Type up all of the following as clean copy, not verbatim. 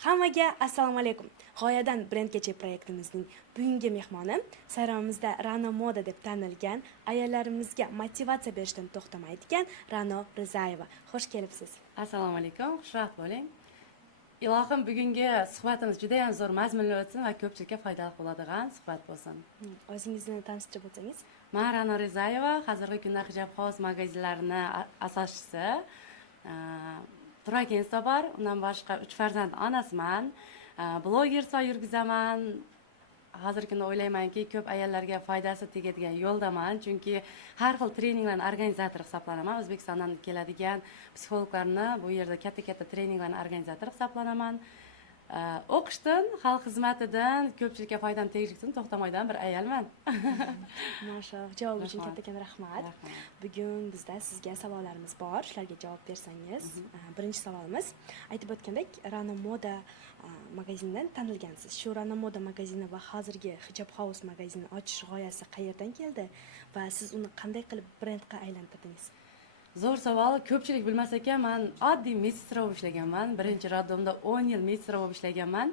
Hammaga assalomu alaykum. G'oyadan brendgacha proyektimizning bugungi mehmoni sayramimizda Ra'no Moda deb tanilgan, ayollarimizga motivatsiya berishdan to'xtamaydigan Ra'no Rizayeva. Xush kelibsiz. Assalomu alaykum, xushvaqt bo'ling. Ilohim bugungi suhbatimiz juda ham zo'r mazmunli o'tsin va ko'pchilikka foydali bo'ladigan suhbat bo'lsin. O'zingizni tanishtirib o'tsangiz. Men Ra'no Rizayeva, hozirgi kunda Hijab House magazinlarining asoschisi. Turak Insta bor, undan boshqa 3 farzand onasiman. Bloger soy yurgizaman. Hozirgi kunda o'ylaymanki, ko'p ayollarga foydasi tegadigan yo'ldaman, chunki har xil treninglarning organizatori hisoblanaman. O'zbekistondan keladigan psixologlarni bu yerda katta treninglarning organizatori hisoblanaman. O'qishdan, xalq xizmatidan, ko'pchilikka foydam tegishdan to'xtamaydigan bir ayolman. Mashallah, javob uchun kattakon rahmat. Bugun bizda sizga savollarimiz bor, shularga javob bersangiz. Birinchi savolimiz, aytib o'tgandek, Ra'no Moda magazinidan tanilgansiz. Shu Ra'no Moda magazini va hozirgi Hijab House magazini ochish g'oyasi qayerdan keldi va siz uni qanday qilib brendga aylantirdingiz? Zo'r savol. Ko'pchilik bilmas ekan, men oddiy medsestra bo'lib ishlaganman. Birinchi roddomda 10 yil medsestra bo'lib ishlaganman.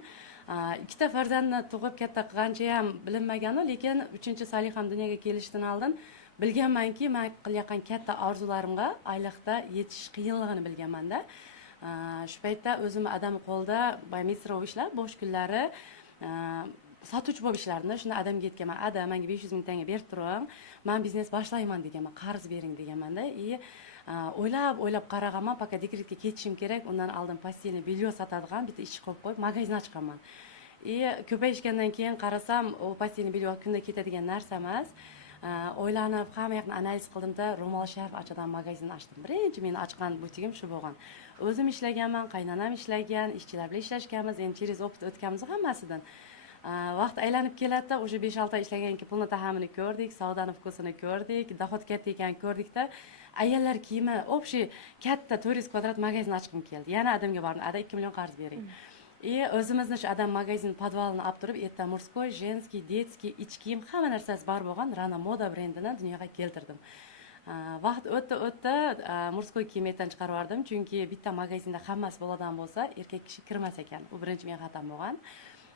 Ikkita farzandni tug'ib katta qilgancha ham bilinmagani, lekin 3-Saliham dunyoga kelishidan oldin bilganmanki, men qilayotgan katta orzularimga oyliqda yetish qiyinligini bilganman-da. Shu paytda o'zim adam qo'lda medsestra bo'lib ishlab, bo'sh kunlari sotuvchi bo'lib ishlardim. Shunda adamga aytganman, "Adam, menga 500 ming tanga berib turing, men biznes boshlayman" deganman, qarz bering deganman-da. O'ylab qaraganman, пока dekretga ketishim kerak, undan oldin постельный bелье sotadigan bitta ish qo'yib qo'yib magazin ochganman. Ko'payishgandan keyin qarasam, u постельный bелье kunda ketadigan narsa emas. O'ylanib, hamma yoqni analiz qildimda, ro'mol sharf ochadigan magazin ochdim. Birinchi meni ochgan butigim shu bo'lgan. O'zim ishlaganman, qaynonam ishlagan, ishchilar bilan ishlashganmiz, endi через opit o'tganmiz hammasidan. Vaqt aylanib keladi, o'sha 5-6 oy ishlagandan keyin pulni tahamini ko'rdik, savdoni vkusini ko'rdik, dohod katta ekanini ko'rdikda, ayollar kiyimi общий katta 400 kvadrat magazin ochgim keldi. Yana adamga bordim, "Ada 2 million qarz bering." O'zimizni shu adam magazin podvalini olib turib, erta murskoy, женский, детский, ich kiyim hamma narsasi bor bo'lgan Ra'no Moda brendini dunyoga keltirdim. Vaqt o'tdi, murskoy kiyimdan chiqarib yubordim, chunki bitta magazinda hammasi bo'ladigan bo'lsa, erkak kishi kirmas ekan. Bu birinchi men xatom bo'lgan.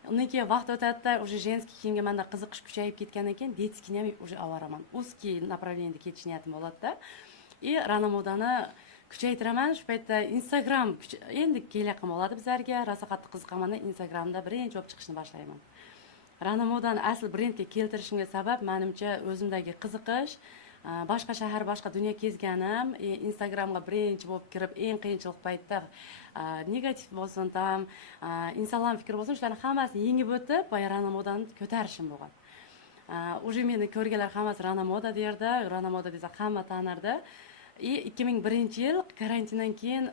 Undan keyin vaqt o'tadi, o'sha женский kiyimga menda qiziqish kuchayib ketgandan keyin детскийni ham o'sha olaraman. Узкий направленияda ketish niyatim bo'ladi-da. Ra'no Modani kuchaytiraman. Shu paytda Instagram endi kelyapman bo'ladi bizlarga. Rosa qattiq qiziqaman-da, Instagramda birinchi bo'lib chiqishni boshlayman. Ra'no Modani asl brendga keltirishimga sabab menimcha o'zimdagi qiziqish, boshqa shahar, boshqa dunyo kezganim, Instagramga birinchi bo'lib kirib, eng qiyinchilik paytda negativ bo'lsin, insonlar fikr bo'lsin, shularni hammasini yengib o'tib, Ra'no Modani ko'tarishim bo'lgan. Уже meni ko'rganlar hammasi Ra'no Moda derdi, Ra'no Moda desa hamma tanirdi. 2001-yil karantindan keyin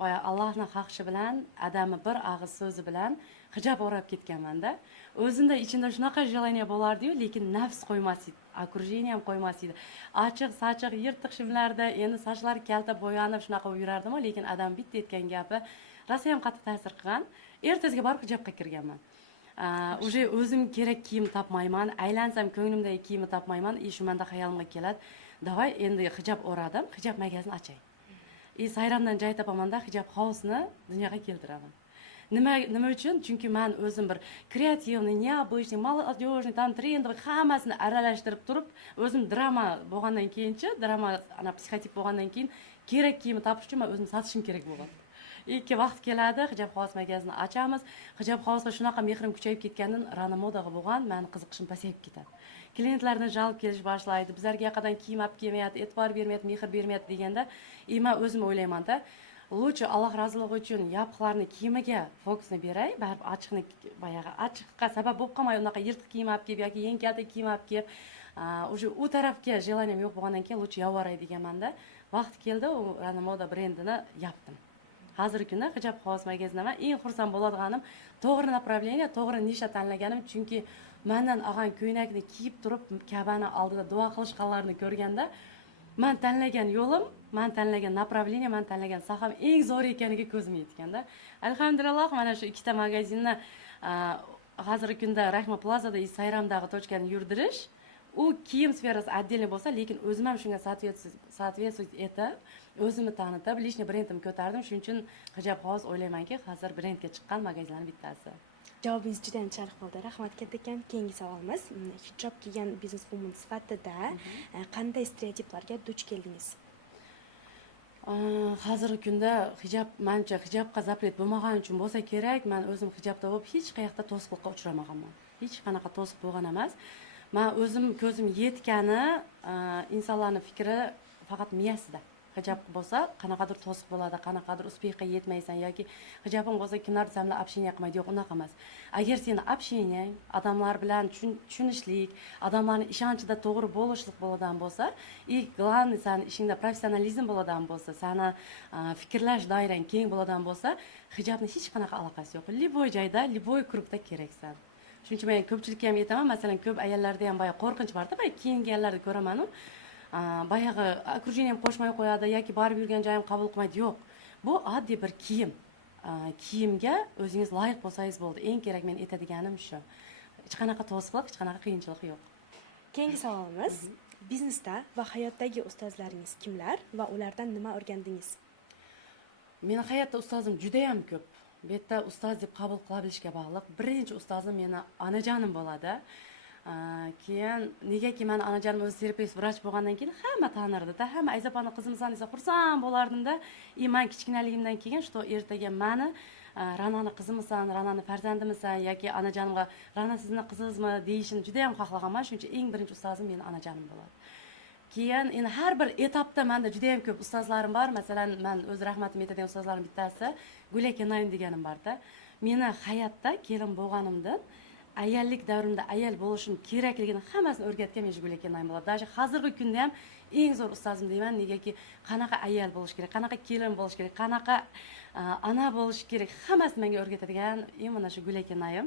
Allohning xohishi bilan, adamni bir og'iz so'zi bilan hijab o'rab ketganman-da. O'zimda ichimda shunaqa желание bo'lardi-yu, lekin nafs qo'ymas edi, окружение ham qo'ymas edi. Ochiq-sachiq yirtiq shimlarda, endi sochlari kalta bo'yanib shunaqa yurardim, lekin adam bitta aytgan gapi rosa ham qattiq ta'sir qilgan. Ertasiga borib hijobga kirganman. Уже o'zim kerak kiyim topmayman, aylansam ko'nglimdagi kiyimni topmayman. Shu menda xayolimga keladi. Davay endi hijab o'radim, hijab magazin ochay. Sayramdan joy topamanda Hijab House'ni dunyoga keltiraman. Nima uchun? Chunki men o'zim bir kreativniy, необычный, молодежный, trendli hammasini aralashtirib turib, o'zim drama bo'lgandan keyinchi, drama psixotip bo'lgandan keyin kerak kiyimni topish uchun men o'zim sotishim kerak bo'lgan. Vaqt keladi, Hijab House magazinini ochamiz. Hijab House'ga shunaqa mehrim kuchayib ketgandan Ra'no Modaga bo'lgan, meni qiziqishim pasayib ketadi. Klientlardan jalb kelish boshlaydi. Bizlarga yaqadan kiyim olib kelmayapti, e'tibor bermayapti, mehr bermayapti deganda, men o'zim o'ylayman-da, lучше Alloh roziligi uchun yopiqlarni kiyimiga fokusni beray, baribir ochiqqa sabab bo'lib qolmay, unaqa yirtiq kiyim olib kelib yoki eng kalta kiyim olib kelib, o'sha u tarafga желанием yo'q bo'lgandan keyin lучше yovoray deganman-da. Vaqt keldi, u Ra'no Moda brendini yopdim. Hozirgi kunda Hijab House magazinida eng xursand bo'ladiganim to'g'ri направление, to'g'ri nisha tanlaganim, chunki mendan olgan ko'ylakni kiyib turib, Ka'bani oldida duo qilishganlarni ko'rganda, men tanlagan yo'lim, men tanlagan направление, men tanlagan soham eng zo'r ekaniga ko'zim yetganda. Alhamdulillah, mana shu ikkita magazinni hozirgi kunda Rahma Plazada Sayramdagi tochkani yurdirish u kiyim sferasi отдельный bo'lsa, lekin o'zim ham shunga соответствовать etib, o'zimni tanitib, lishniy brendimni ko'tardim. Shuning uchun Hijab House o'ylaymanki, hozir brendga chiqqan magazinlarning bittasi. Javobingiz juda ham charx bo'ldi. Rahmat kattakon. Keyingi savolimiz, hijob kiygan biznes woman sifatida qanday stereotiplarga duch keldingiz? Hozirgi kunda manimcha hijobga zapret bo'lmagani uchun bo'lsa kerak, men o'zim hijobda bo'lib hech qayerda to'siqlikqa uchramaganman. Hech qanaqa to'siq bo'lgan emas. Men o'zim ko'zim yetgani insonlarning fikri faqat miyasida. Hijab bo'lsa, qanaqadir to'siq bo'ladi, qanaqadir uspexga yetmaysan yoki hijobing bo'lsa kimlar desamlar общение qilmaydi, yo'q, unaqa emas. Agar seni общение, odamlar bilan tushunishlik, odamlarning ishonchida to'g'ri bo'lishlik bo'ladigan bo'lsa, главный seni ishingda professionalizm bo'ladigan bo'lsa, seni fikrlash doirang keng bo'ladigan bo'lsa, hijobning hech qanaqa aloqasi yo'q. Liboy joyda, liboy klubda keraksan. Shuning uchun men ko'pchilikka ham aytaman, masalan, ko'p ayollarda ham boya qo'rqinch bor-da, boya kiyinganlarni ko'raman-ku. Bayag'i окружением qo'shmay qo'yadi yoki borib yurgan joyim qabul qilmaydi. Yo'q. Bu oddiy bir kiyim. Kiyimga o'zingiz loyiq bo'lsangiz bo'ldi. Eng kerak men aytadiganim shu. Hech qanaqa to'siqlik, hech qanaqa qiyinchilik yo'q. Keyingi savolimiz, biznesda va hayotdagi ustozlaringiz kimlar va ulardan nima o'rgandingiz? Meni hayotda ustozim juda ham ko'p. Bu yerda ustoz deb qabul qila bilishga bog'liq. Birinchi ustozim meni onajonim bo'ladi. Keyin negaki men onajonim o'zi terapevt vrach bo'lgandan keyin hamma tanirdi-da, hamma Ayzapani qizimisan desa xursand bo'lardim-da. Men kichkinaligimdan keyin shu ertaga meni Ranani qizimisan, Ranani farzandimisan yoki onajonimga Rana sizni qizingizmi deyishini juda ham xohlaganman. Shuning uchun eng birinchi ustozim meni onajonim bo'ladi. Keyin endi har bir etapda menda juda ham ko'p ustozlarim bor. Masalan, men o'z rahmatim aytadigan ustozlarim bittasi Gulaka Naim deganim bor-da. Meni hayotda kelin bo'lganimdan ayollik davrimda ayol bo'lishim kerakligini hammasini o'rgatgan men Gulaka Naim bo'ladi. Даже hozirgi kunda ham eng zo'r ustozim deyman, negaki qanaqa ayol bo'lish kerak, qanaqa kelin bo'lish kerak, qanaqa ona bo'lish kerak, hammasini menga o'rgatadigan mana shu Gulaka Naim.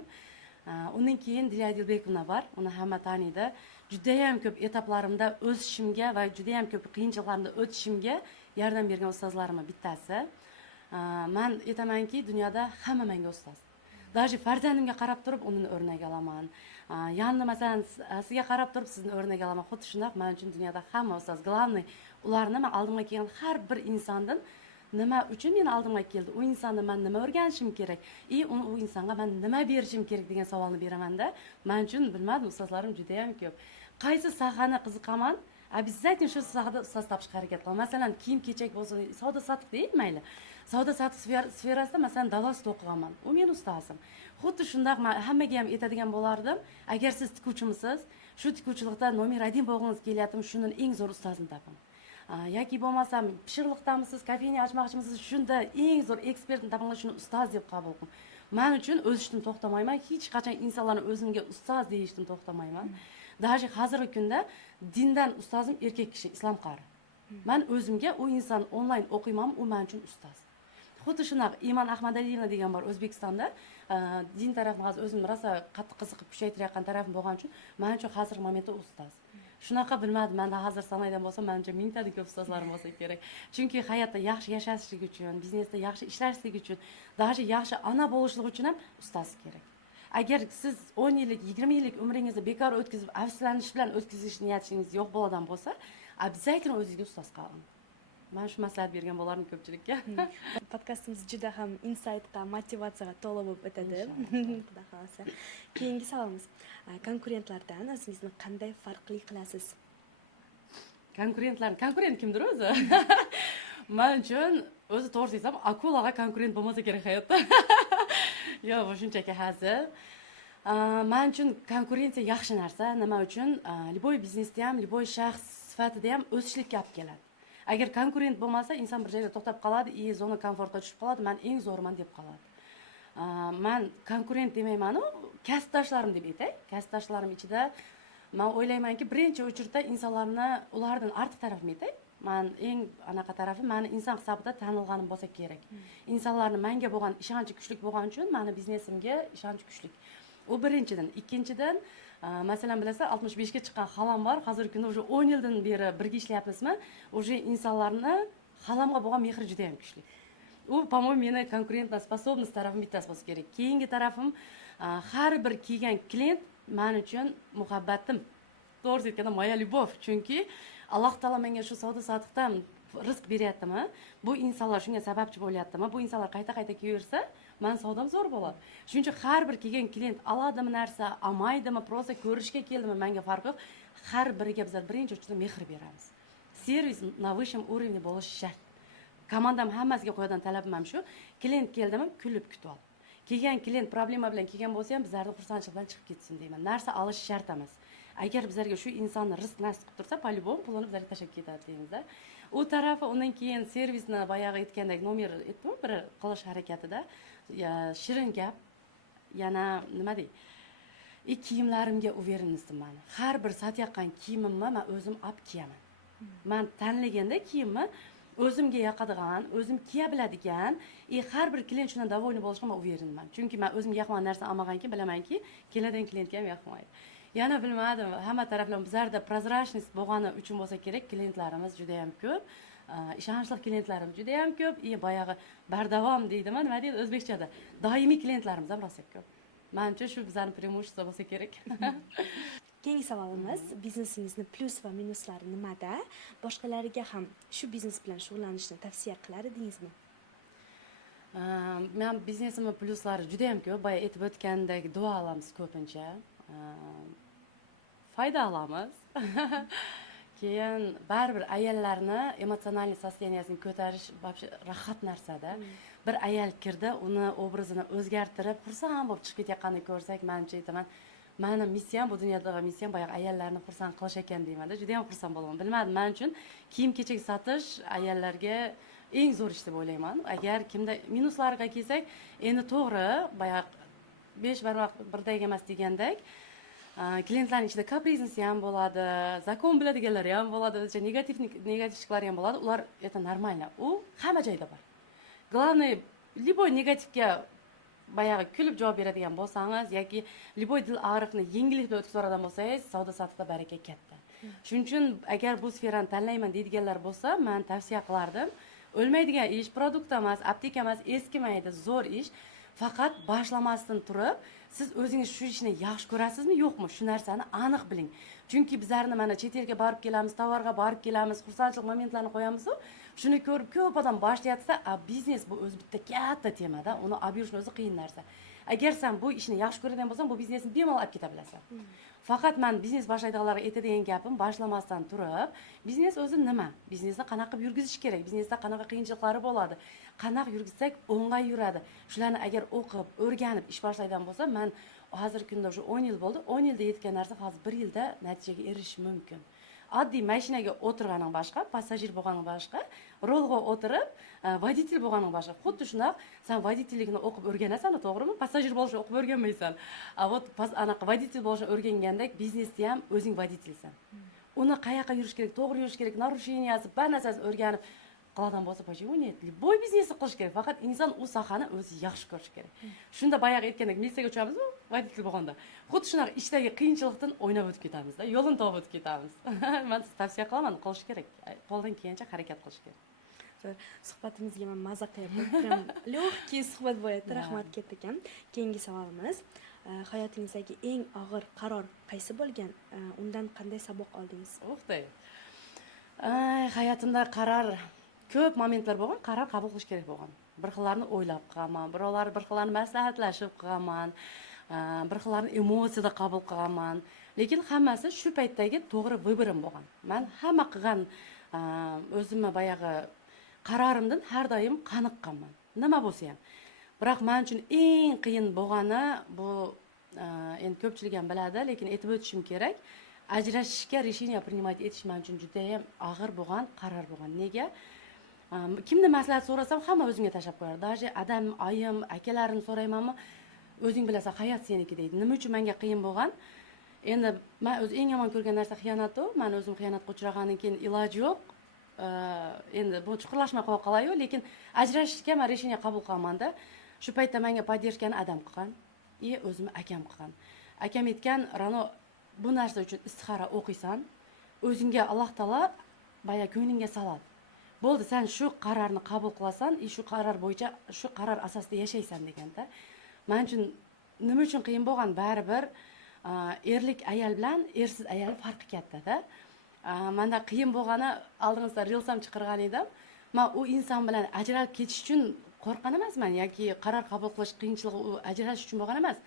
Undan keyin Dilya Dilbekovna bor, uni hamma taniydi. Juda ham ko'p etaplarimda o'sishimga va juda ham ko'p qiyinchiliklarni o'tishimga yordam bergan ustozlarimning bittasi. Men aytamanki, dunyoda hamma menga ustoz. Даже farzandimga qarab turib uni o'rnak olaman. Yanni masalan sizga qarab turib sizni o'rnak olaman. Xuddi shunday men uchun dunyoda hamma ustoz. Главный ularni men oldimga kelgan har bir insondan nima uchun meni oldimga keldi? U insondan men nima o'rganishim kerak? U insonga men nima berishim kerak degan savolni beraman-da. Men uchun bilmadim, ustozlarim juda ham ko'p. Qaysi sohani qiziqaman? Обязательно shu sohada ustoz topishga harakat qilaman. Masalan, kiyim-kechak bo'lsin, savdo-sotiq deyilmaydi. Savdo-sotiq sferasida masalan Dalosda o'qiganman. U men ustozim. Xuddi shunday men hammaga ham aytadigan bo'lardim. Agar siz tikuvchimisiz, shu tikuvchilikda nomer 1 bo'lgingiz kelyaptimi, shundan eng zo'r ustozini toping. Yoki bo'lmasam pishiriqdamisiz, kafenya ochmoqchimisiz, shunda eng zo'r ekspertni toping, shuni ustoz deb qabul qiling. Men uchun o'zishdan to'xtamayman, hech qachon insonlarni o'zimga ustoz deyishdan to'xtamayman. Даже hozirgi kunda dindan ustozim erkak kishi, islom qori. Men o'zimga u inson onlayn o'qiyman, u men uchun ustoz. Xuddi shunaq Iman Ahmadaliyevna degan bor O'zbekistonda, din tarafini hozir o'zim rosa qattiq qiziqib kuchaytirayotgan tarafim bo'lgani uchun men uchun hozirgi momentda ustoz. Shunaqa bilmadim, menda hozir sanaydan bo'lsa, menimcha mingtadan ko'p ustozlarim bo'lsa kerak. Chunki hayotda yaxshi yashashlik uchun, biznesda yaxshi ishlashlik uchun, даже yaxshi ona bo'lishlik uchun ham ustoz kerak. Agar siz 10 yillik, 20 yillik umringizni bekor o'tkazib, afsuslanish bilan o'tkazishni niyatingiz yo'q bo'ladigan bo'lsa, обязательно o'zingizga ustoz qoling. Men shu maslahat bergan bo'lardim ko'pchilikka. Podkastimiz juda ham insightga, motivatsiyaga to'la bo'lib o'tadi. Xudo xolasa. Keyingi savolimiz. Konkurentlardan o'zingizni qanday farqli qilasiz? Konkurent kimdir o'zi? Men uchun o'zi to'g'ri desam, akulaga konkurent bo'lmasa kerak hayotda. Yo'q, bu shunchaki hazil. Men uchun konkurensiya yaxshi narsa. Nima uchun? Liboy biznesda ham, liboy shaxs sifatida ham o'sishlikka olib keladi. Agar konkurent bo'lmasa, inson bir joyda to'xtab qoladi, zona komfortga tushib qoladi, men eng zo'rman deb qoladi. Men konkurent demayman-u, kasbdoshlarim deb aytay. Kasbdoshlarim ichida men o'ylaymanki, birinchi o'chirda insonlarni ulardan ortiq tarafim aytay. Men eng anaqa tarafi meni inson hisobida tanilganim bo'lsa kerak. Insonlarning menga bo'lgan ishonchi kuchli bo'lgani uchun meni biznesimga ishonch kuchli. U birinchidan, ikkinchidan masalan bilasizlar 65 ga chiqqan xalam bor. Hozirgi kunda уже 10 yildan beri birga ishlayapmizmi? Уже insonlarni xalamga bo'lgan mehri juda ham kuchli. U, по-моему, meni konkurentоспособность tarafim bittasi bo'lsa kerak. Keyingi tarafim har bir kelgan klient men uchun muhabbatim. to'g'risi aytganda moya любовь. Chunki Alloh taolo menga shu savdo sotiqdan rizq beryaptimi? Bu insonlar shunga sababchi bo'lyaptimi? Bu insonlar qayta kelaversa, men savdom zo'r bo'ladi. Shuning uchun har bir kelgan klient oladimi narsa, olmaydimi, просто ko'rishga keldimi, menga farqi yo'q. Har biriga bizlar birinchi o'rinda mehr beramiz. Servis на высшем уровне bo'lishi shart. Komandam hammasiga qo'yadigan talabim ham shu. Klient keldimi, kulib kutib ol. Kelgan klient problema bilan kelgan bo'lsa ham bizlarni xursandchilik bilan chiqib ketsin deyman. Narsa olish shart emas. Agar bizlarga shu insonni rizq nasib qilib tursa, по-любому pulini bizlarga tashlab ketadi deymiz-da. U tarafi undan keyin servisni boyagi aytgandek nomer aytdim, bir qilish harakatida shirin gap, yana nima dey? Kiyimlarimga uverenностьman. Har bir sotayotgan kiyimimni men o'zim olib kiyaman. Men tanlaganda kiyimni o'zimga yoqadigan, o'zim kiya biladigan, har bir klient shundan davoyni bo'lishga men uverenman. Chunki men o'zimga yoqmagan narsa olmagan keyin bilamanki, keladigan klientga ham yoqmaydi. Yana bilmadim, hamma taraflar bizlarda prozrachность bo'lgani uchun bo'lsa kerak, klientlarimiz juda ham ko'p. Ishonchli klientlarimiz juda ham ko'p. Boyagi bardavom deydimi, nima deydi o'zbekchada? Doimiy klientlarimiz ham rosa ko'p. Menimcha shu bizning преимущество bo'lsa kerak. Keyingi savolimiz, biznesingizni plyus va minuslari nimada? Boshqalarga ham shu biznes bilan shug'ullanishni tavsiya qilar edingizmi? Men biznesimni plyuslari juda ham ko'p. Boya aytib o'tgandek, duo olamiz ko'pincha. Foyda olamiz. Keyin baribir ayollarni emotsional состояниясini ko'tarish вообще rahat narsada. Bir ayol kirdi, uni obrazini o'zgartirib, xursand bo'lib chiqib ketayotganini ko'rsak, menimcha aytaman, meni missiyam bu dunyodagi missiyam boyagi ayollarni xursand qilish ekan deyman-da. Juda ham xursand bo'laman. Bilmadim, men uchun kiyim-kechak sotish ayollarga eng zo'r ish deb o'ylayman. Agar kimda minuslariga kelsak, endi to'g'ri, boyagi 5 barmoq birdek emas degandek, klientlarning ichida kapriznisi ham bo'ladi, zakon biladiganlar ham bo'ladi, negativchilar ham bo'ladi. Ular это нормально. U hamma joyda bor. Главное, любой negativga boyagi kulib javob beradigan bo'lsangiz yoki любой dil og'riqni yengillik bilan o'tkazib yuboradigan bo'lsangiz, savdo sotiqda baraka katta. Shuning uchun agar bu sferani tanlayman deydiganlar bo'lsa, men tavsiya qilardim. O'lmaydigan ish, produkt emas, apteka emas, eskimaydi, zo'r ish. Faqat boshlamasdan turib, siz o'zingiz shu ishni yaxshi ko'rasizmi, yo'qmi? Shu narsani aniq biling. Chunki bizlarni mana chet elga borib kelamiz, tovarga borib kelamiz, xursandchilik momentlarini qo'yamiz. Shuni ko'rib ko'p odam boshlayapsa, biznes bu o'zi bitta katta temada, uni olib yurishni o'zi qiyin narsa. Agar sen bu ishni yaxshi ko'radigan bo'lsang, bu biznesni bemalol olib keta bilasan. Faqat men biznes boshlaydiganlarga aytadigan gapim, boshlamasdan turib, biznes o'zi nima? Biznesni qanaqa qilib yurgizish kerak? Biznesda qanaqa qiyinchiliklari bo'ladi? Qanaqa yurgizsak o'ng'ay yuradi? Shularni agar o'qib, o'rganib ish boshlaydigan bo'lsa, men hozirgi kunda уже 10 yil bo'ldi. 10 yilda yetgan narsa hozir 1 yilda natijaga erishish mumkin. Oddiy mashinaga o'tirganing boshqa, passajir bo'lganing boshqa, rolga o'tirib, водитель bo'lganing boshqa. Xuddi shunday, sen водительlikni o'qib o'rganasan, to'g'rimi? Passajir bo'lishni o'qib o'rganmaysan. Вот anaqa водитель bo'lishni o'rgangandek, biznesda ham o'zing водительsan. Uni qayoqqa yurish kerak, to'g'ri yurish kerak, narusheniyasi, bir narsasini o'rganib qiladigan bo'lsa, почему нет? Любой biznesni qilish kerak. Faqat inson u sohani o'zi yaxshi ko'rish kerak. Shunda boyagi aytgandek, militsiyaga uchamizmi? Водитель bo'lganda. Xuddi shunaqa ishdagi qiyinchilikdan o'ynab o'tib ketamiz-da, yo'lini topib o'tib ketamiz. Men tavsiya qilaman, qilish kerak. Qo'ldan kelgancha harakat qilish kerak. Suhbatimizga men maza qilyapman. Lehkiy suhbat bo'lyapti. Rahmat ketdikan. Keyingi savolimiz, hayotingizdagi eng og'ir qaror qaysi bo'lgan? Undan qanday saboq oldingiz? O'xday. Hayotimda qaror ko'p momentlar bo'lgan, qaror qabul qilish kerak bo'lgan. Bir xillarni o'ylab qilganman, birovlar bir xillarni maslahatlashib qilganman, bir xillarni emotsiyada qabul qilganman. Lekin hammasi shu paytdagi to'g'ri viborim bo'lgan. Men hamma qilgan o'zimni boyagi qarorimdan har doim qoniqqanman. Nima bo'lsa ham. Biroq men uchun eng qiyin bo'lgani bu endi ko'pchilik ham biladi, lekin aytib o'tishim kerak. Ajrashishga решение принимать etish men uchun juda ham og'ir bo'lgan qaror bo'lgan. Nega? Kimni maslahat so'rasam, hamma o'zimga tashlab qo'yadi. Даже adam, oyim, akalarimni so'raymanmi, o'zing bilasan, hayot seniki deydi. Nima uchun menga qiyin bo'lgan? Endi men o'z eng yomon ko'rgan narsa xiyonat-ku. Men o'zim xiyonatga uchragandan keyin iloji yo'q. Endi bu chuqurlashmay qo'ya qolayu, lekin ajrashishga men решение qabul qilganman-da. Shu paytda menga podдержкani adam qilgan, o'zim akam qilgan. Akam aytgan, "Rano, bu narsa uchun istixora o'qiysan, o'zingga Alloh taolo baya ko'nglingga soladi. Bo'ldi, sen shu qarorni qabul qilasan, shu qaror bo'yicha, shu qaror asosida yashaysan" deganda. Men uchun nima uchun qiyin bo'lgan? Baribir erlik ayol bilan ersiz ayol farqi kattada. Menda qiyin bo'lgani, oldingizda rilsam chiqargan edim. Men u inson bilan ajralib ketish uchun qo'rqgan emasman yoki qaror qabul qilish qiyinchiligi u ajralish uchun bo'lgan emas.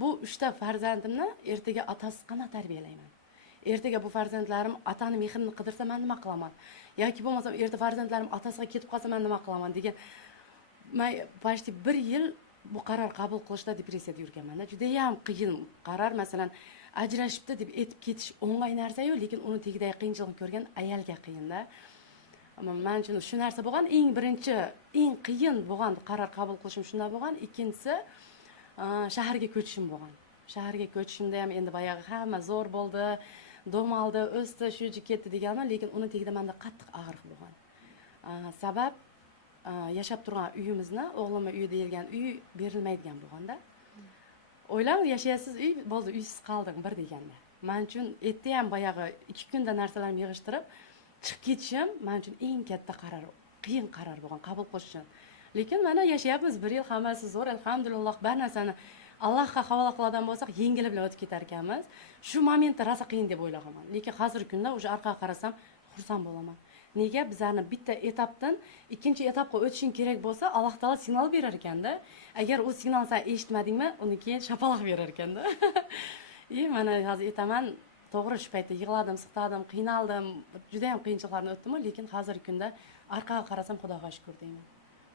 Bu 3 ta farzandimni ertaga otasiz qana tarbiyalayman. Ertaga bu farzandlarim atani mehrini qidirsa men nima qilaman? Yoki bo'lmasa erta farzandlarim otasiga ketib qolsa men nima qilaman degan. Men почти 1 yil bu qaror qabul qilishda depressiyada yurganman. Juda ham qiyin qaror, masalan, ajrashibdi deb aytib ketish o'ng'ay narsa-yu, lekin uni tegidagi qiyinchilikni ko'rgan ayolga qiyin-da. Men uchun shu narsa bo'lgan, eng birinchi, eng qiyin bo'lgan qaror qabul qilishim shunday bo'lgan. Ikkinchisi shaharga ko'chishim bo'lgan. Shaharga ko'chishimda ham endi boyagi hamma zo'r bo'ldi, dom oldi, o'sdi, shu yerga ketdi degani, lekin uni tegida menda qattiq og'riq bo'lgan. Sabab yashab turgan uyimizni, o'g'limning uyi deyilgan uy berilmaydigan bo'lganda. O'ylang, yashaysiz uy bo'ldi, uysiz qoldim bir deganda. Men uchun erta ham boyagi 2 kunda narsalarni yig'ishtirib chiqib ketishim men uchun eng katta qaror, qiyin qaror bo'lgan qabul qilish uchun. Lekin mana yashayapmiz 1 yil, hammasi zo'r, alhamdulillah. Bar narsani Allohga havola qiladigan bo'lsak, yengilib bilan o'tib ketar ekanmiz. Shu momentda rosa qiyin deb o'ylaganman. Lekin hozirgi kunda o'sha orqaga qarasam, xursand bo'laman. Nega bizlarni bitta etapdan ikkinchi etapga o'tishing kerak bo'lsa, Alloh taolo signal berar ekanda. Agar u signal sen eshitmadingmi, uni keyin shapaloq berar ekanda. Mana hozir aytaman, to'g'ri shu paytda yig'ladim, siqtadim, qiynaldim, juda ham qiyinchiliklarni o'tdim, lekin hozirgi kunda orqaga qarasam Xudoga shukr deyman.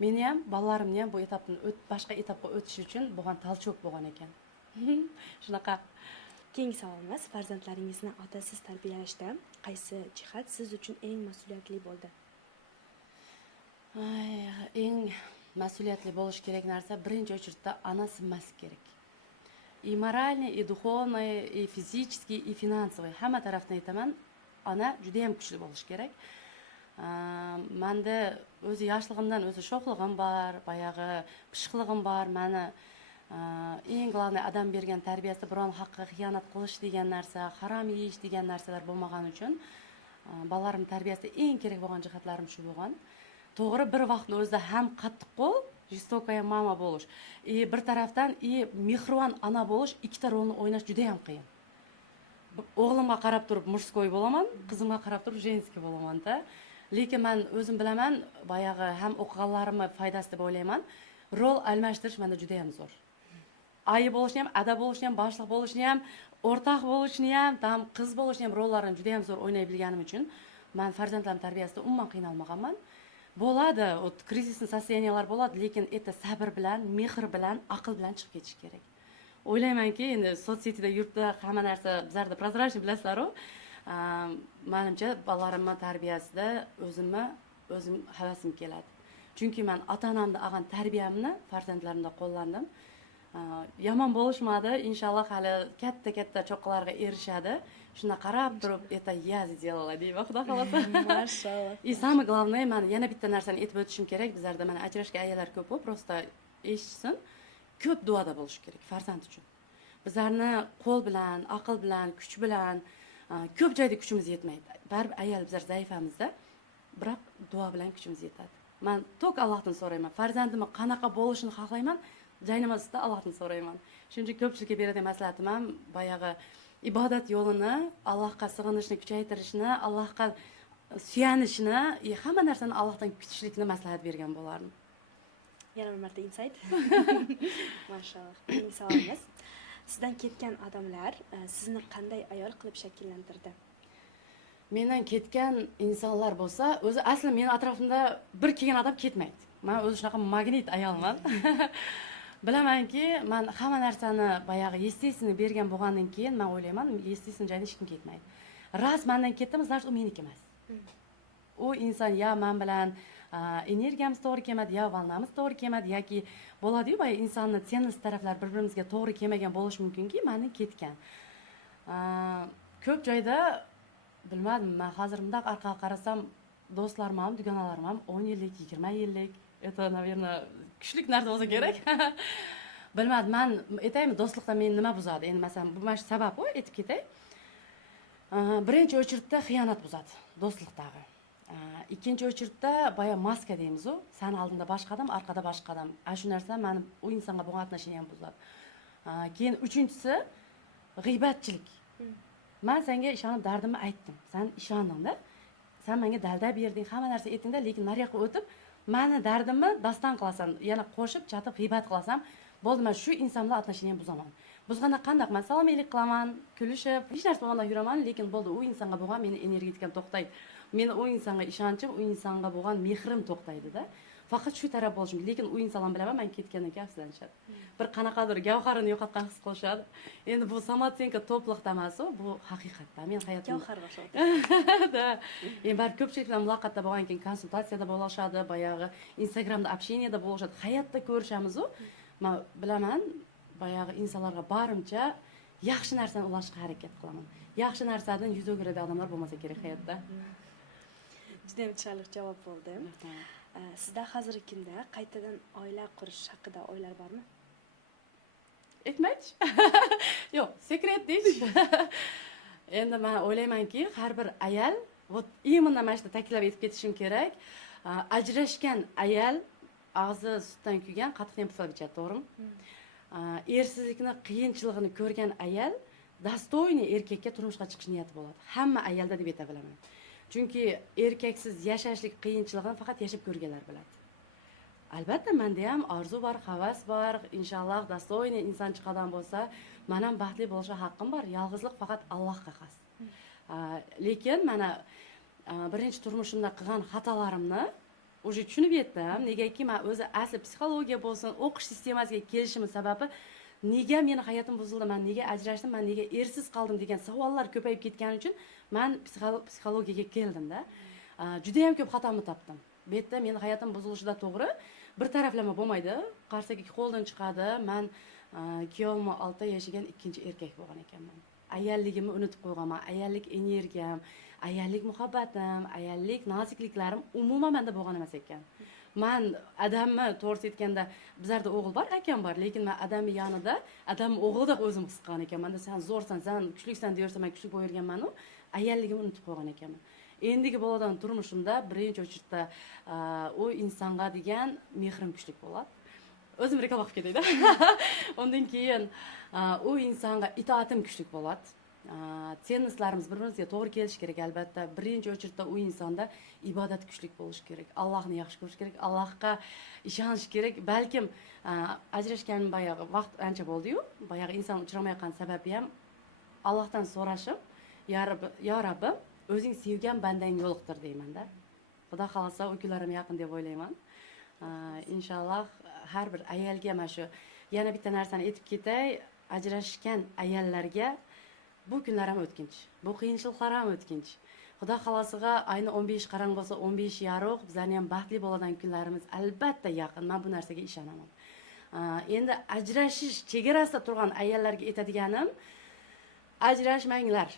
Meni ham, bolalarimni ham bu etapdan boshqa etapga o'tish uchun bo'lgan talchoq bo'lgan ekan. Shunaqa. Keyingi savolimiz, farzandlaringizni otasiz tarbiyalashda qaysi jihat siz uchun eng mas'uliyatli bo'ldi? Eng mas'uliyatli bo'lish kerak narsa birinchi o'chirda ona sinmasi kerak. И моральный, и духовный, и физический, и финансовый hamma tarafdan aytaman, ona juda ham kuchli bo'lish kerak. Menda o'zi yoshligimdan o'zi sho'xligim bor, boyagi pishiqligim bor. Meni eng globniy adam bergan tarbiyasida biron haqqa xiyonat qilish degan narsa, harom yeyish degan narsalar bo'lmagani uchun bolalarim tarbiyasida eng kerak bo'lgan jihatlarim shu bo'lgan. To'g'ri, bir vaqtning o'zida ham qattiqqo'l, jistokaya mama bo'lish, bir tarafdan mehribon ona bo'lish, ikkita rolni o'ynash juda ham qiyin. O'g'limga qarab turib murskoy bo'laman, qizimga qarab turib jenskiy bo'laman-da. Lekin men o'zim bilaman, boyagi ham o'qiganlarimni foydasi deb o'ylayman. Rol almashtirish menda juda ham zo'r. Ayi bo'lishni ham, ada bo'lishni ham, boshliq bo'lishni ham, o'rtoq bo'lishni ham, tam qiz bo'lishni ham rollarni juda ham zo'r o'ynay bilganim uchun men farzandlarim tarbiyasida umuman qiynalmaganman. Bo'ladi, krizisli soстояниялар bo'ladi, lekin erta sabr bilan, mehr bilan, aql bilan chiqib ketish kerak. O'ylaymanki, endi sotshetida yurtda hamma narsa bizlarda prozrachniy bilasizlar-ku. Menimcha bolalarimning tarbiyasida o'zim havasim keladi. Chunki men ota-onamdan olgan tarbiyamni farzandlarimda qo'llandim. Yomon bo'lishmadi, inshaalloh hali katta cho'qqalarga erishadi. Shuna qarab turib, это я сделала deyman, Xudo xolasa. Mashallah. И самое главное, men yana bitta narsani aytib o'tishim kerak. Bizlarda mana ajrashgan ayollar ko'p, просто eshitsin. Ko'p duoda bo'lish kerak farzand uchun. Bizlarni qo'l bilan, aql bilan, kuch bilan ko'p joyda kuchimiz yetmaydi. Baribir ayol bizlar zaifamizda, biroq duo bilan kuchimiz yetadi. Men tok Allohdan so'rayman. Farzandimning qanaqa bo'lishini xohlayman, jaynamazda Allohdan so'rayman. Shuning uchun ko'pchilikka beradigan maslahatim ham boyagi ibodat yo'lini, Allohga sig'inishni kuchaytirishni, Allohga suyanishni, hamma narsani Allohdan kutishlikni maslahat bergan bo'lardim. Yana bir marta insight. Mashallah. Keyingi savolimiz, sizdan ketgan odamlar sizni qanday ayol qilib shakllantirdi? Mendan ketgan insonlar bo'lsa, o'zi asli meni atrofimda bir kelgan odam ketmaydi. Men o'zi shunaqa magnit ayolman. Bilamanki, men hamma narsani boyagi естественно bergan bo'lgandan keyin men o'ylayman, естественно joyda hech kim ketmaydi. Ras mendan ketdimi, значит, u meniki emas. U inson ya men bilan energiyamiz to'g'ri kelmadi, ya valnamiz to'g'ri kelmadi, yoki bo'ladi-yu, boy insonning ценность taraflari bir-birimizga to'g'ri kelmagan bo'lishi mumkinki, mendan ketgan. Ko'p joyda bilmadim, men hozir bunday orqaga qarasam, do'stlarim ham, dugonalarim ham 10 yillik, 20 yillik, это, наверное, kuchli narsa bo'lsa kerak. Bilmadim, men aytaymi, do'stlikdan meni nima buzadi? Endi masalan, bu mana shu sabab aytib ketay. Birinchi o'chirda xiyonat buzadi do'stlikdagi. Ikkinchi o'chirda boya maska deymiz-ku, sen oldinda boshqa odam, orqada boshqa odam. Shu narsa meni u insonga bo'lgan atnosheniyam buzadi. Keyin uchinchisi g'iybatchilik. Men senga ishonib dardimni aytdim. Sen ishondingda. Sen menga dalda berding, hamma narsa etdingda, lekin nariyoqqa o'tib, meni dardimni dastan qilasan, yana qo'shib, chatib g'iybat qilasan. Bo'ldi, men shu inson bilan atlashiniyam buzaman. Buzganda qanday men salomlik qilaman, kulishib, hech narsa bo'lganda yuraman, lekin bo'ldi, u insonga bo'lgan meni energetikam to'xtaydi. Meni u insonga ishonchim, u insonga bo'lgan mehrim to'xtaydi-da. Faqat shu taraf bo'lishim, lekin u insonlar bilaman, men ketgandan keyin afsuslanishadi. Bir qanaqadir gavharini yo'qotgan his qilishadi. Endi bu samotsenka to'pliqda emas, bu haqiqatda men hayotim Gavhar boshlaydi. da. Endi bar ko'pchilik bilan muloqotda bo'lgandan keyin konsultatsiyada bo'lishadi, boyag'i Instagramda общениеda bo'lishadi, hayotda ko'rishamiz u. Men bilaman, boyag'i insonlarga barimcha yaxshi narsani ulashishga harakat qilaman. Yaxshi narsadan yuz o'giradi odamlar bo'lmasa kerak hayotda. Juda ham chiroyli javob bo'ldi. Sizda hozirgi kunda qaytadan oila qurish haqida o'ylar bormi? Aytmaychi? Yo'q, sekret deyish. Endi men o'ylaymanki, har bir ayol, вот именно mana shu ta'kidlab aytib ketishim kerak. Ajrashgan ayol og'zi sutdan kuygan, qatiq ham puflab ichadi, to'g'rimi? Ersizlikni, qiyinchiligini ko'rgan ayol dostoyni erkakka turmushga chiqish niyati bo'ladi. Hamma ayolda deb ayta bilaman. Chunki erkaksiz yashashlik qiyinchiligini faqat yashab ko'rganlar biladi. Albatta menda ham orzu bor, havas bor, inshaalloh dostoyni inson chiqadan bo'lsa, men ham baxtli bo'lishga haqqim bor. Yolg'izlik faqat Allohga xos. Lekin mana birinchi turmushimda qilgan xatolarimni уже tushunib yetdim. Negaki men o'zi asli psixologiya bo'lsin, o'qish sistemasiga kelishim sababi nega meni hayotim buzildi, men nega ajrashdim, men nega ersiz qoldim degan savollar ko'payib ketgani uchun men psixologiyaga keldim-da. Juda ham ko'p xatomni topdim. Bu yerda meni hayotim buzilishida to'g'ri, bir taraflama bo'lmaydi. Qarsak ikki qo'ldan chiqadi. Men kuyovimni 6 yashagan ikkinchi erkak bo'lgan ekanman. Ayolligimni unutib qo'yganman. Ayollik energiyam, ayollik muhabbatim, ayollik nozikliklarim umuman menda bo'lgan emas ekan. Men adamni to'g'risi aytganda bizlarda o'g'il bor, akam bor, lekin men adamni yonida adamni o'g'lidek o'zim his qilgan ekanman. Sen zo'rsan, sen kuchliksan deyursa, men kuchli bo'la yurganman-ku. Ayolligimni unutib qo'ygan ekanman. Endigi bo'lgan turmushimda birinchi o'chirda u insonga degan mehrim kuchli bo'ladi. O'zim reklama qilib ketayda. Undan keyin u insonga itoatim kuchli bo'ladi. Tsennislarimiz bir-birimizga to'g'ri kelishi kerak albatta. Birinchi o'chirda u insonda ibodat kuchli bo'lishi kerak. Allohni yaxshi ko'rish kerak, Allohga ishonish kerak. Balkim ajrashganim boyag'i vaqt ancha bo'ldi-yu, boyag'i inson uchramayotgan sababi ham Allohdan so'rashim, yo Rabbim, o'zing sevgan bandang yo'liqtir deyman-da. Xudo xolasa u kunlarim yaqin deb o'ylayman. Inshaalloh har bir ayolga mana shu yana bitta narsani aytib ketay, ajrashgan ayollarga bu kunlar ham o'tkinchi. Bu qiyinchiliklar ham o'tkinchi. Xudo xolasiga ayni 15 qarang bo'lsa 15 yorug', bizlarning ham baxtli bo'ladigan kunlarimiz albatta yaqin. Men bu narsaga ishonaman. Endi ajrashish chegarasida turgan ayollarga aytadiganim, ajrashmanglar.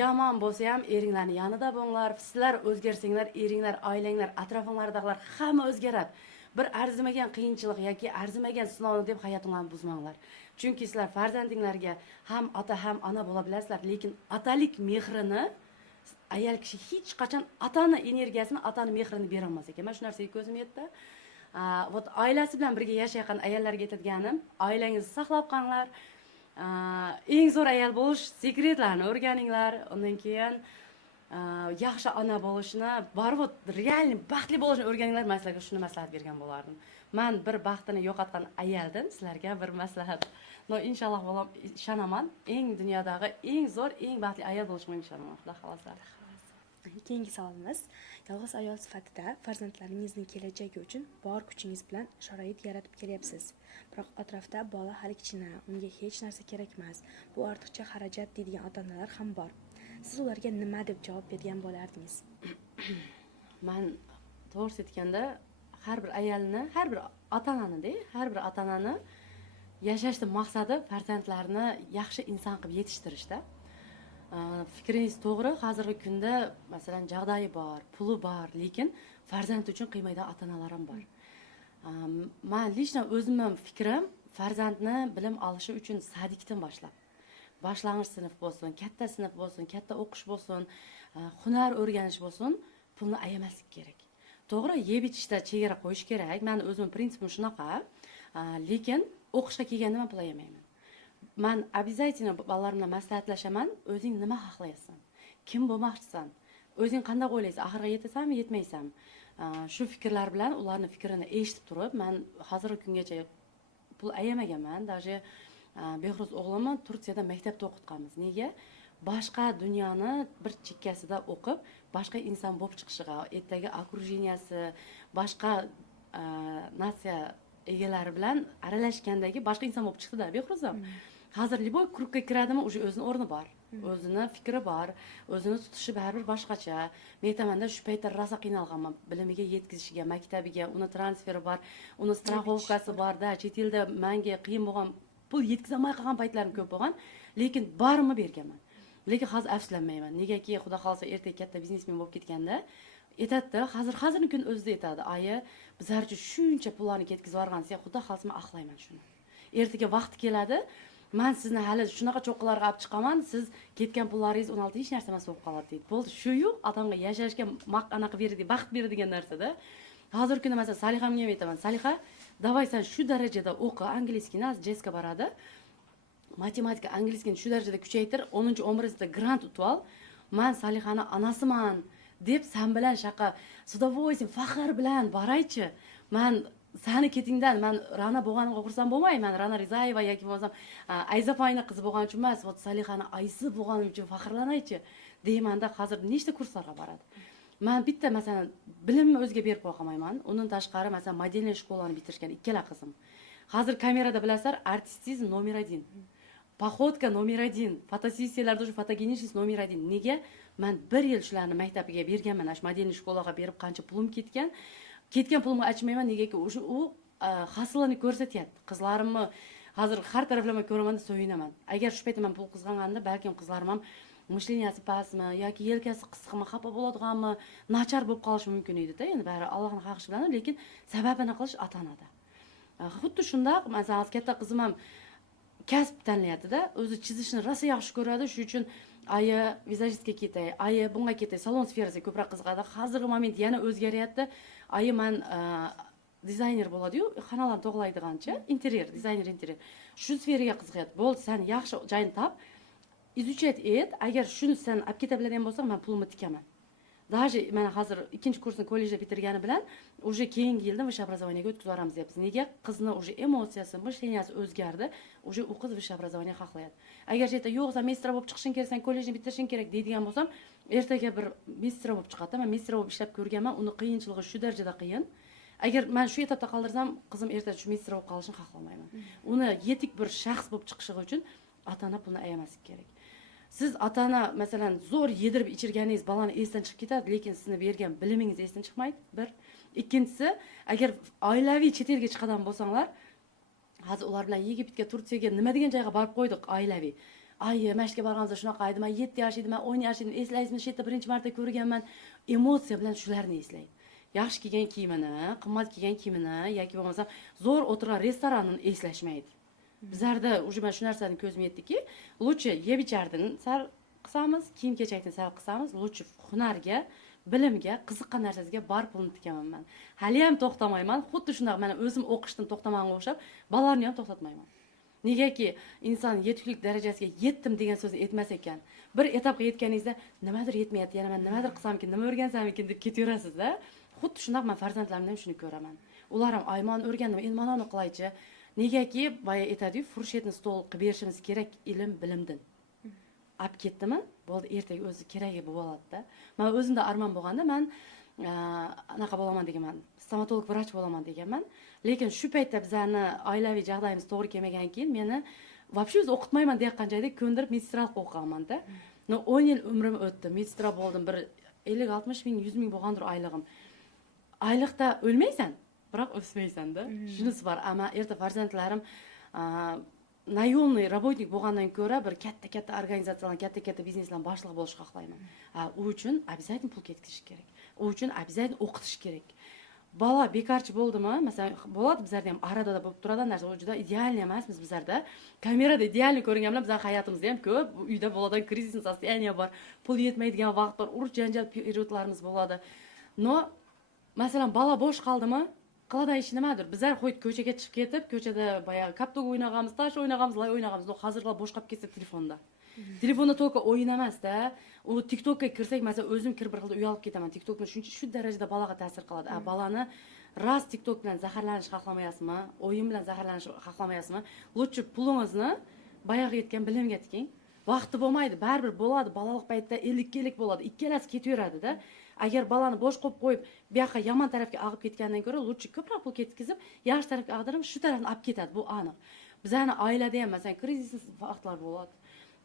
Yomon bo'lsa ham eringlarning yonida bo'linglar. Sizlar o'zgarsanglar, eringlar, oilanglar, atrofinglardagilar hamma o'zgaradi. Bir arzimagan qiyinchilik yoki arzimagan sinovni deb hayotinglarni buzmanglar. Chunki sizlar farzandinglarga ham ota ham ona bo'la bilasizlar, lekin otalik mehrini ayol kishi hech qachon otani energiyasini, otani mehrini bera olmas ekan. Men shu narsaga ko'zim yetdi. Вот oilasi bilan birga yashayotgan ayollarga aytadiganim, oilangizni saqlab qolinglar. Eng zo'r ayol bo'lish sekretlarini o'rganinglar. Undan keyin yaxshi ona bo'lishni, barvot real baxtli bo'lishni o'rganinglar. Men sizlarga shuni maslahat bergan bo'lardim. Men bir baxtini yo'qotgan ayoldan sizlarga bir maslahat. No inshaalloh bo'lam, ishonaman. Eng dunyodagi eng zo'r, eng baxtli ayol bo'lishimga ishonaman. Xudo xolasa. Keyingi savolimiz, yolg'iz ayol sifatida farzandlaringizning kelajagi uchun bor kuchingiz bilan sharoit yaratib kelyapsiz. Biroq atrofda bola hali kichkina, unga hech narsa kerak emas. Bu ortiqcha xarajat deydigan ota-onalar ham bor. Siz ularga nima deb javob bergan bo'lardingiz? Men to'g'ri aytganda har bir ayolni, har bir ota-onani yashashning maqsadi farzandlarini yaxshi inson qilib yetishtirishda. Fikringiz to'g'ri. Hozirgi kunda masalan jag'dayi bor, puli bor, lekin farzand uchun qiymaydigan ota-onalar ham bor. Men lishna o'zimning fikrim, farzandni bilim olishi uchun sadikdan boshlab, boshlang'ich sinf bo'lsin, katta sinf bo'lsin, katta o'qish bo'lsin, hunar o'rganish bo'lsin, pulni ayamaslik kerak. To'g'ri, yeb ichishda chegara qo'yish kerak. Men o'zim prinsipim shunaqa. Lekin o'qishga kelganda men pul ayamayman. man обязательно bolalar bilan maslahatlashaman. O'zing nima xohlaysan? Kim bo'lmoqchisan? O'zing qanday o'ylaysan? Oxirga yetasanmi, yetmaysanmi? Shu fikrlar bilan ularning fikrini eshitib turib, men hozirgi kungacha pul ayamaganman. Даже Behruz o'g'limni Turkiyada maktabda o'qitganmiz. Nega? Boshqa dunyoni bir chekkasida o'qib, boshqa inson bo'lib chiqishiga, ertaga okrujeniyasi, boshqa natsiya egalari bilan aralashgandagi boshqa inson bo'lib chiqdi-da, Behruz. Hozir liboy krugga kiradimi, уже o'zining o'rni bor. O'zini fikri bor, o'zini tutishi baribir boshqacha. Men aytaman-da, shu paytda rosa qiynalganman. Bilimiga yetkazishiga, maktabiga, uni transferi bor, uni страховкасы bor-da, chet elda menga qiyin bo'lgan, pul yetkazolmay qolgan paytlarim ko'p bo'lgan, lekin barimni berganman. Lekin hozir afsuslanmayman. Negaki, xudo xolsa ertaga katta biznesmen bo'lib ketganda aytadi, hozirning kun o'zida aytadi, "Ayi, bizlar uchun shuncha pullarni ketkazib yuborgan, sen xudo xolsa men aqlayman shuni. Ertaga vaqt keladi, men sizni hali shunaqa cho'qqilarga olib chiqaman, siz ketgan pullaringiz 16 hech narsa emas bo'lib qoladi" deydi. Bo'ldi, shu-yu odamga yashashga anaqa beradi, baxt beradi degan narsada. Hozirgi kunda masalan Salihamga ham aytaman, "Saliha, davay sen shu darajada o'qi, angliskini, Jessica boradi. Matematika, angliskini shu darajada kuchaytir, 10-11-da grant utib ol. Men Salihani onasiman" deb sen bilan shaqa с удовольствием, faxr bilan boraychi. Men seni ketingdan men Rana bo'lganimga xursand bo'lmayman. Rana Rizayeva yoki bo'lsam Ayzapoyning qizi bo'lgani uchun emas, Salihani aysi bo'lganim uchun faxrlanaychi deymanda hozir nechta kurslarga boradi. Men bitta masalan bilimni o'ziga berib qo'ymayman. Undan tashqari masalan modelniy shkolani bitirgan ikkala qizim. Hozir kamerada bilasizlar, artistizm номер 1. Походка номер 1, fotosessiyalarda уже fotogenishность номер 1. Nega? Men 1 yil shularni maktabiga berganman, ash modelniy shkolaga berib qancha pulim ketgan. Ketgan pulimni aytmayman, negaki u hosilini ko'rsatyapti. Qizlarimni hozir har taraflama ko'raman, so'yinaman. Agar shu paytda men pul qizg'anganimda, balkim qizlarim ham mishleniyasi pastmi yoki yelkasi qisqami, xafa bo'ladiganmi, nachar bo'lib qolishi mumkin edi-da. Endi bari Allohning xohishi bilan, lekin sababini qilish ota-onada. Xuddi shundoq, masalan, katta qizim ham kasb tanlayapti-da, o'zi chizishni rosa yaxshi ko'radi, shuning uchun ayi vizajistga ketay, ayi bunga ketay, salon sferasiga ko'proq qiziqadi. Hozirgi moment yana o'zgaryapti. Ayi men dizayner bo'ladi-yu, xonalarni to'g'laydigancha, interyer, dizayner interyer. Shu sferaga qiziqyapti. Bo'ldi, sen yaxshi joyini top, изучать et, agar shuni sen olib keta biladigan bo'lsang, men pulimni tikaman. Даже men hozir 2-kursni kollejda bitirgani bilan уже keyingi yilda высшее образование o'tkazib yuboramiz deyapmiz. Nega? Qizni уже emosiyasi, mishleniyasi o'zgardi. Уже u qiz высшее образование xohlayapti. Agar aytsa, "Yo'q, sen mestra bo'lib chiqishing kerak, sen kollejni bitirishing kerak" deydigan bo'lsam, ertaga bir mestra bo'lib chiqadi. Men mestra bo'lib ishlab ko'rganman, uni qiyinchiligi shu darajada qiyin. Agar men shu etapda qoldirsam, qizim ertaga shu mestra bo'lib qolishini xohlamayman. Uni yetik bir shaxs bo'lib chiqishi uchun ota-ona pulni ayamaslik kerak. Siz ota-ona masalan zo'r yedirib ichirganingiz balani esdan chiqib ketadi, lekin sizni bergan bilimingiz esdan chiqmaydi. Bir. Ikkinchisi, agar oilaviy chet elga chiqadigan bo'lsanglar, hozir ular bilan Yegiptga, Turkiyaga nima degan joyga borib qo'ydik oilaviy. Ay, mashqqa borganimizda shunaqa edi, men 7 yosh edim, men 10 yosh edim, eslaysizmi, shu yerda birinchi marta ko'rganman. Emotsiya bilan shularni eslaydi. Yaxshi kiygan kiyimini, qimmat kiygan kiyimini yoki bo'lmasa zo'r o'tirgan restoranini eslashmaydi. Bizlarda уже men shu narsani ko'zim yetdiki, lучше yeb ichardin sal qilsamiz, kiyim-kechakni sal qilsamiz, lучше hunarga, bilimga, qiziqqan narsasiga bor pulni tikaman men. Hali ham to'xtamayman, xuddi shunday men o'zim o'qishdan to'xtamanga o'xshab, bolalarni ham to'xtatmayman. Negaki inson yetuklik darajasiga yetdim degan so'zni aytmas ekan. Bir etapga yetganingizda nimadir yetmayapti, yana men nimadir qilsamkin, nima o'rgansamikin deb ketaverasiz-da. Xuddi shunday men farzandlarimdan ham shuni ko'raman. Ular ham aymon o'rgandim, endi mana uni qilaychi. Negaki boya aytadi-yu, furshetni stol qilib berishimiz kerak ilm, bilimdan. Olib ketdimi? Bo'ldi, ertaga o'zi keragi bo'lib oladi-da. Men o'zimda armon bo'lganda men anaqa bo'laman deganman. Stomatolog vrach bo'laman deganman. Lekin shu paytda bizlarni oilaviy joylarimiz to'g'ri kelmagan keyin meni вообще o'zi o'qitmayman degan joyda ko'ndirib meditstralik o'qiganman-da. 10 yil umrim o'tdi. Meditstra bo'ldim. Bir 50-60 ming, 100 ming bo'lgandir oylig'im. Oyliqda o'lmaysan, biroq o'smaysan-da. Shunisi bor. Ammo erta farzandlarim naymli работник bo'lgandan ko'ra bir katta organizatsiyalar, katta bizneslar boshlig'i bo'lishni xohlayman. U uchun обязательно pul ketkizish kerak. U uchun обязательно o'qitish kerak. Bola bekorchi bo'ldimi? Masalan, bo'ladi bizlarda ham arada bo'lib turadigan narsa, u juda ideal emasmiz bizlarda. Kamerada ideal ko'ringan bilan bizning hayotimizda ham ko'p uyda bo'ladigan krizis состояние bor, pul yetmaydigan vaqtlar, urush janjal periodlarimiz bo'ladi. No, masalan, bola bo'sh qoldimi? qiladigan ish nimadir? Bizlar qo'yib ko'chaga chiqib ketib, ko'chada boyagi kaptog o'ynag'amiz, tash o'ynag'amiz, lay o'ynag'amiz. Hozirlar bo'sh qolib ketsa telefonda. Telefonda to'liq o'yin emas-da. U TikTokka kirsak, masalan, o'zim kirib bir xilda uyalib ketaman. TikTokni shu darajada bolaga ta'sir qiladi. Bolani ras TikTok bilan zaharlanish xohlamayapsizmi? O'yin bilan zaharlanish xohlamayapsizmi? Lutchi pulingizni boyagi aytgan bilimga tiking. Vaqti bo'lmaydi, baribir bo'ladi. Bolalik paytda 50 bo'ladi. Ikkalasi ketaveradi-da. Agar bolani bo'sh qo'yib qo'yib, bu yoqqa yomon tarafga og'ib ketgandan ko'ra, lutchi ko'proq pul ketkizib, yaxshi tarafga ag'dirib, shu tarafni olib ketadi, bu aniq. Bizlarning oilada ham masalan krizis vaqtlar bo'ladi.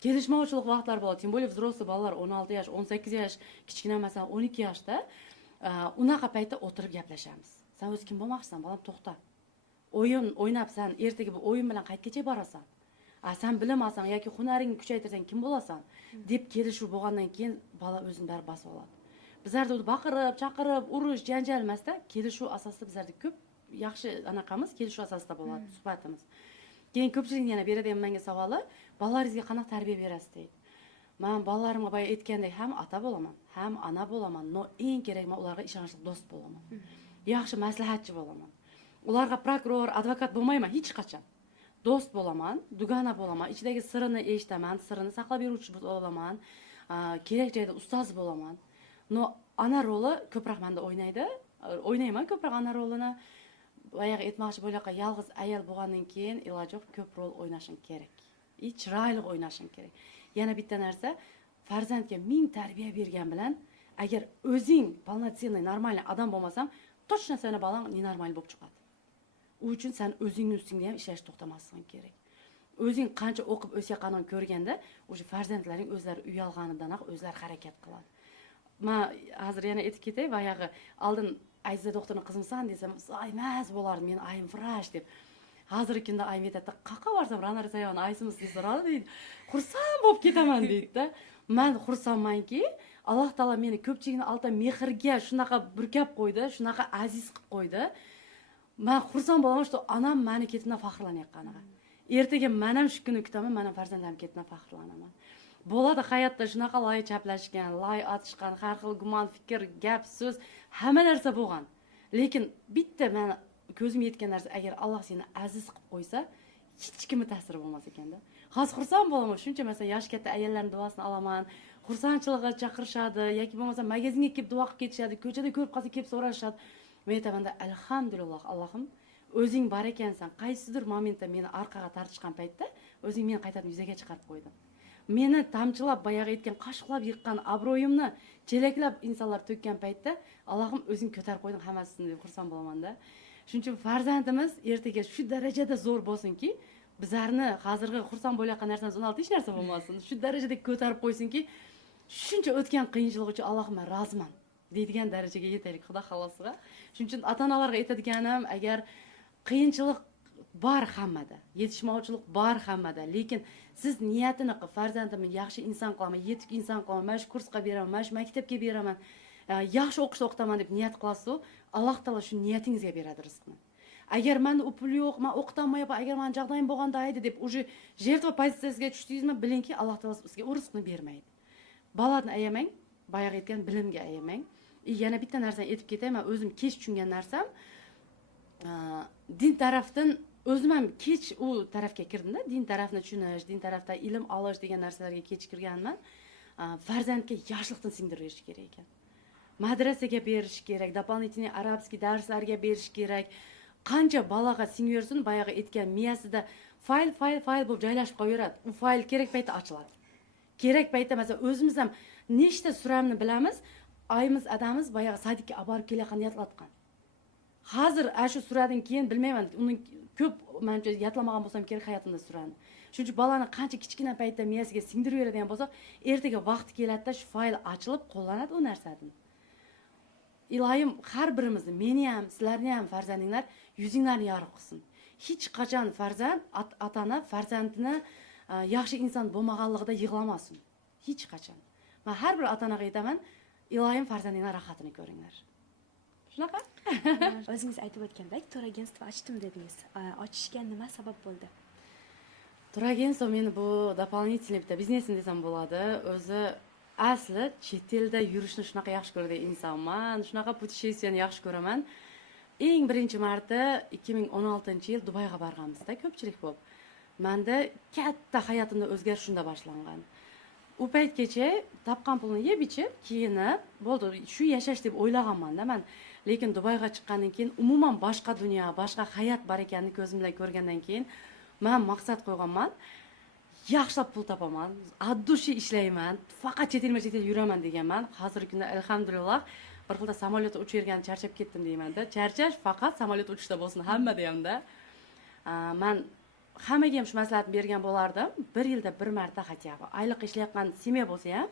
Kelishmovchilik vaqtlar bo'ladi. Tем более взрослый bolalar 16 yosh, 18 yosh, kichkina masalan 12 yoshda unaqa paytda o'tirib gaplashamiz. Sen o'z kim bo'lmoqchisan, bolam, to'xta. O'yin o'ynabsan, ertaga bu o'yin bilan qaytgacha borasan? Sen bilim olsang yoki hunaringni kuchaytirsang kim bo'lasan? deb kelishuv bo'lgandan keyin bola o'zini baribir bosib oladi. Bizlarda baqirib, chaqirib, urush, janjal emasda, kelishuv asosida bizlarda ko'p yaxshi anaqamiz kelishuv asosida bo'ladi suhbatimiz. Keyin ko'pchilikning yana beradigan menga savoli, bolalaringizga qanaqa tarbiya berasiz deydi. Men bolalarimga boya aytgandek ham ota bo'laman, ham ona bo'laman, no eng kerak men ularga ishonchli do'st bo'laman. Yaxshi maslahatchi bo'laman. Ularga prokuror, advokat bo'lmayman hech qachon. Do'st bo'laman, dugona bo'laman, ichidagi sirini eshitaman, sirini saqlab beruvchi bo'laman, kerak joyda ustoz bo'laman. No ana roli ko'proq menda o'ynaydi. O'ynayman ko'proq ana rolini. Boyagi aytmoqchi bo'layotgan yolg'iz ayol bo'lgandan keyin iloji yo'q ko'p rol o'ynashing kerak. Chiroyli o'ynashing kerak. Yana bitta narsa, farzandga ming tarbiya bergan bilan agar o'zing полноценный, нормальный odam bo'lmasang, точно seni bolang nenormal bo'lib chiqadi. U uchun sen o'zingning ustingda ham ishlashni to'xtamasliging kerak. O'zing qancha o'qib o'sayotganini ko'rganda, o'sha farzandlaring o'zlari uyalganidan o'zlari harakat qiladi. Men hozir yana aytib ketay, boyagi oldin Ayza doktorning qizimisan desam, emas bo'lardi, men ayim vrach deb. Hozirgi kunda ayim aytadi, "Qaqa borsam, Ranar Sayonni aysimiz deb so'radi" deydi. Xursand bo'lib ketaman deydi-da. Men xursandmanki, Alloh taolo meni ko'pchilikni oldida mehrga shunaqa burkab qo'ydi, shunaqa aziz qilib qo'ydi. Men xursand bo'laman, shu onam meni ketidan faxrlanayotganiga. Ertaga men ham shu kunni kutaman, men ham farzandlarim ketidan faxrlanaman. Bo'ladi hayotda shunaqa loy chaplashgan, loy otishgan, har xil gumon, fikr, gap, so'z, hamma narsa bo'lgan. Lekin bitta men ko'zim yetgan narsa, agar Alloh seni aziz qilib qo'ysa, hech kimni ta'siri bo'lmas ekanda. Hozir xursand bo'laman, shuncha masalan yosh katta ayollarning duosini olaman, xursandchilig'iga chaqirishadi yoki bo'lmasa magazinga kelib duo qilib ketishadi, ko'chada ko'rib qolsa kelib so'rashadi. Men aytamanda, alhamdulillah, Allohim, o'zing bor ekansan. Qaysidir momentda meni orqaga tortishgan paytda o'zing meni qaytadan yuzaga chiqarib qo'yding. Meni tamchilab boyagi aytgan qashqlab yiqqan obro'yimni chelaklab insonlar to'kkan paytda Allohim o'zing ko'tarib qo'yding hammasini deb xursand bo'laman-da. Shuning uchun farzandimiz ertaga shu darajada zo'r bo'lsinki, bizlarni hozirgi xursand bo'layotgan narsamiz 16 hech narsa bo'lmasin. Shu darajada ko'tarib qo'ysinki, shuncha o'tgan qiyinchilik uchun Allohimga roziman deydigan darajaga yetaylik, Xudo xolosiga. Shuning uchun ota-onalarga aytadiganim, agar qiyinchilik bor hammada, yetishmovchilik bor hammada, lekin siz niyatini qilib farzandimni yaxshi inson qilaman, yetuk inson qilaman, mana shu kursga beraman, mana shu maktabga beraman, yaxshi o'qishda o'qitaman deb niyat qilasiz, Alloh taolo shu niyatingizga beradi rizqni. Agar menda u pul yo'q, men o'qitolmayapman, agar men jag'dayim bo'lganda edi deb уже jertva pozitsiyasiga tushdingizmi, bilingki, Alloh taolo sizga u rizqni bermaydi. Balani ayamang, boyagi aytgan bilimga ayamang. Yana bitta narsani aytib ketay, men o'zim kech tushungan narsam, din tarafdan o'zim ham kech u tarafga kirdim-da, din tarafini tushunish, din tarafda ilm olish degan narsalarga kech kirganman. Farzandga yoshlikdan singdirib berish kerak ekan. Madrasaga berish kerak, дополнительный arabskiy darslarga berish kerak. Qancha bolaga singversin, boyagi aytgan miyasida fayl bo'lib joylashib qolaveradi. U fayl kerak paytda ochiladi. Kerak paytda masalan o'zimiz ham nechta suramni bilamiz, ayimiz adamiz boyagi sadikka olib borib kelayotgan yodlatgan. Hozir shu suradan keyin bilmayman, uni ko'p menimcha yodlamagan bo'lsam kerak hayotimda surani. Shuning uchun bolani qancha kichkina paytda miyasiga singdirib beradigan bo'lsa, ertaga vaqt keladi-da shu fayl ochilib qo'llanadi u narsadan. Ilohim har birimizni, meni ham, sizlarni ham farzandinglar yuzinglarni yorug' qilsin. Hech qachon farzand ota-ona farzandini yaxshi inson bo'lmaganligida yig'lamasin. Hech qachon. Men har bir ota-onaga aytaman, ilohim farzandinglar rohatini ko'ringlar. Shunaqa? O'zingiz aytib o'tgandek, turagentstvo ochdim dedingiz. Ochishga nima sabab bo'ldi? Turagentstvo meni bu дополнительный bitta biznesim desam bo'ladi. O'zi asli chet elda yurishni shunaqa yaxshi ko'radigan insonman, shunaqa putешествияni yaxshi ko'raman. eng birinchi marta 2016-yil Dubayga borganmizda ko'pchilik bo'lib. Menda katta hayotimda o'zgarish shunda boshlangan. U paytgacha topgan pulni yeb ichib, kiyinib, bo'ldi, shu yashash deb o'ylaganman-da men. Lekin Dubayga chiqqandan keyin umuman boshqa dunyo, boshqa hayot bor ekanini ko'zim bilan ko'rgandan keyin men maqsad qo'yganman. Yaxshilab pul topaman, addushi ishlayman, faqat chet el yuraman deganman. Hozirgi kunda alhamdulillah bir xilda samolyotda uchib yurgan charchab ketdim deyman-da. Charchash faqat samolyot uchishda bo'lsin, hammada ham-da. Men hammaga ham shu maslahatni bergan bo'lardim. Bir yilda bir marta хотя бы oylik ishlayotgan семья bo'lsa ham,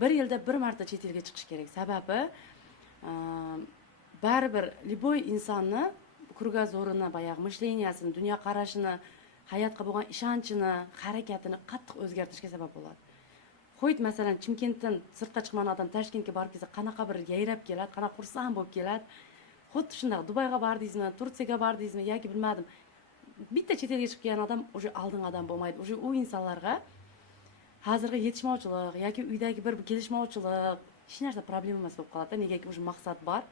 bir yilda bir marta chet elga chiqish kerak. Sababi baribir любой insonni krugozorini, boyagi mishleniyasini, dunyo qarashini, hayotga bo'lgan ishonchini, harakatini qattiq o'zgartirishga sabab bo'ladi. Qo'yt masalan Chimkentdan sirtqa chiqqan odam Toshkentga borib kelsa, qanaqa bir yayrab keladi, qanaqa xursand bo'lib keladi. Xuddi shunday Dubayga bordingizmi, Turkiyaga bordingizmi yoki bilmadim. Bitta chet elga chiqqan odam o'sha oldingi odam bo'lmaydi. O'sha u insonlarga hozirgi yetishmovchilik yoki uydagi bir kelishmovchilik hech narsa problema emas bo'lib qoladi. Negaki o'sha maqsad bor.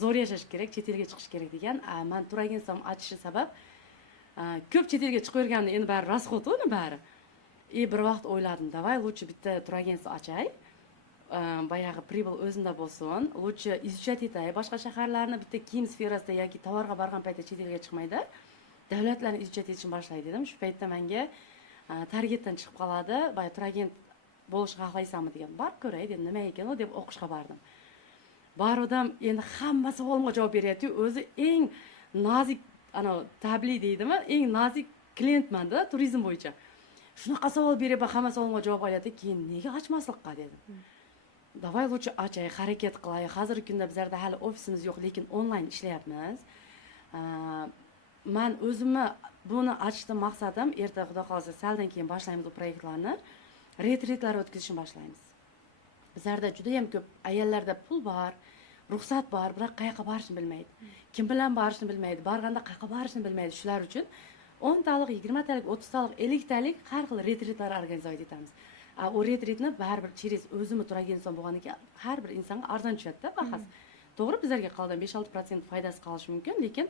Zo'r yashash kerak, chet elga chiqish kerak degan. Men Turagensam ochishi sabab ko'p chet elga chiqib yurganimda endi bari расход uni bari. Bir vaqt o'yladim, davay лучше bitta Turagensni ochay. Boyagi pribыл o'zimda bo'lsin. Лучше изучать etay boshqa shaharlarni, bitta kiyim sferasida yoki tovarga borgan paytda chet elga chiqmaydi. Davlatlarni izchat etishni boshlaydi dedim. Shu paytda menga targetdan chiqib qoladi. Boya Turagent bo'lishni xohlaysanmi degan. Borib ko'ray dedim, nima ekan u deb o'qishga bordim. Bordim, endi hamma savolimga javob beryapti. O'zi eng nozik tabli deydimi? Eng nozik klientman-da turizm bo'yicha. Shunaqa savol beryapman, hamma savolimga javob olyapti. Keyin nega ochmaslikqa dedim. Davay лучше ochay, harakat qilay. Hozirgi kunda bizlarda hali ofisimiz yo'q, lekin onlayn ishlayapmiz. Men o'zimni buni ochishdan maqsadim, erta xudo xolasa saldan keyin boshlaymiz bu proyektlarni. Retritlar o'tkazishni boshlaymiz. Bizlarda juda ham ko'p ayollarda pul bor, ruxsat bor, biroq qayerga borishni bilmaydi. Kim bilan borishni bilmaydi, borganda qayerga borishni bilmaydi. Shular uchun 10 talik, 20 talik, 30 talik, 50 talik har xil retritlar organizatsiya etamiz. O retritni baribir через o'zimni turgan inson bo'lganidan keyin har bir insonga arzon tushadi-da bahasi. To'g'ri, bizlarga qolgan 5-6% foydasi qolishi mumkin, lekin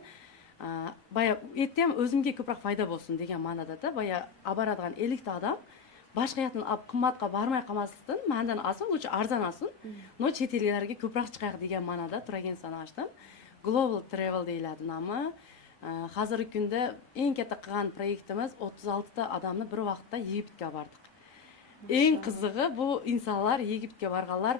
boya erta ham o'zimga ko'proq foyda bo'lsin degan ma'noda-da, boya aboradigan 50 ta odam boshqa yerdan olib qimmatga bormay qolmasdan mendan olsin, lучше arzon olsin. No chet ellarga ko'proq chiqay degan ma'noda turgan sana ochdim. Global Travel deyiladi nomi. Hozirgi kunda eng katta qilgan proyektimiz 36 ta odamni bir vaqtda Egiptga bordik. Eng qizig'i bu insonlar Egiptga borganlar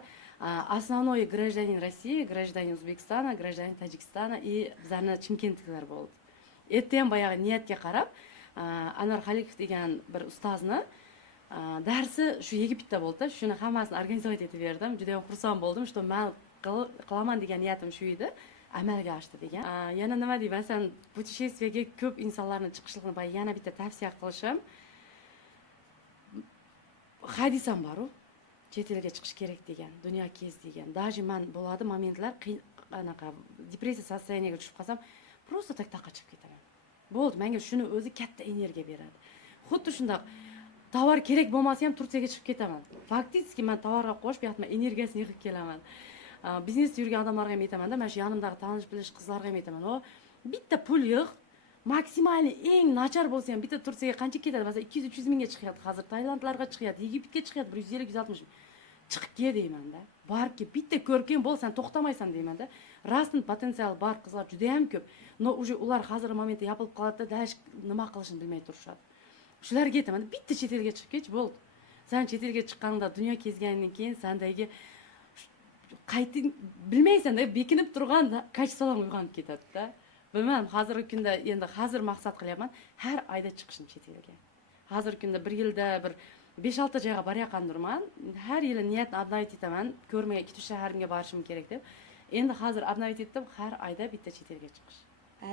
основной гражданин России, гражданин O'zbekiston, гражданин Tojikiston и bizlarni Chimkentliklar bo'ldi. Erta ham boyagi niyatga qarab, Anvar Xalikov degan bir ustozni darsi shu Egiptda bo'ldi. Shuni hammasini organizatsiya etib berdim. Juda ham xursand bo'ldim, что men qilaman degan niyatim shu edi. Amalga oshdi degan. Yana nima deyman, putешествиеga ko'p insonlarni chiqishligini yana bitta tavsiya qilishim. Hadisam bor-ku. Chet elga chiqish kerak degan, dunyo kez degan. Даже men bo'ladi momentlar anaqa depressiya состояниеga tushib qolsam, просто tak-takqa chiqib ketaman. Bo'ldi, menga shuni o'zi katta energiya beradi. Xuddi shunday tovar kerak bo'lmasa ham Turkiyaga chiqib ketaman. Faktiski men tovarga qo'shib yotman, energiyasini yig'ib kelaman. Biznesda yurgan odamlarga ham aytaman-da, men shu yonimdagi tanish bilish qizlarga ham aytaman. Bitta pul yig', maksimal eng nachar bo'lsa ham bitta Turkiyaga qancha ketadi? Masalan 200-300 mingga chiqyapti, hozir Tailandlarga chiqyapti, Egiptga chiqyapti 150-160 ming. Chiqib kel deyman-da. Borib bitta ko'rkam bo'lsan, to'xtamaysan deyman-da. Rastin potensial bor qizlar juda ham ko'p. No, уже ular hozir momentda yopilib qoladi-da, dash nima qilishini bilmay turishadi. Shularga aytaman, bitta chet elga chiqib ketch, bo'ldi. Sen chet elga chiqqanda, dunyo kezgandan keyin sendagi qayting bilmaysan-da, bekinib turgan kachsalar uyg'onib ketadi-da. Bilmadim, hozirgi kunda endi hozir maqsad qilyapman, har oyda chiqishim chet elga. Hozirgi kunda bir yilda bir 5-6 joyga borayotgandirman. Har yili niyatni obnovit etaman, ko'rmaga 2-3 shaharga borishim kerak deb. Endi hozir obnovit etdim, har oyda bitta chet elga chiqish.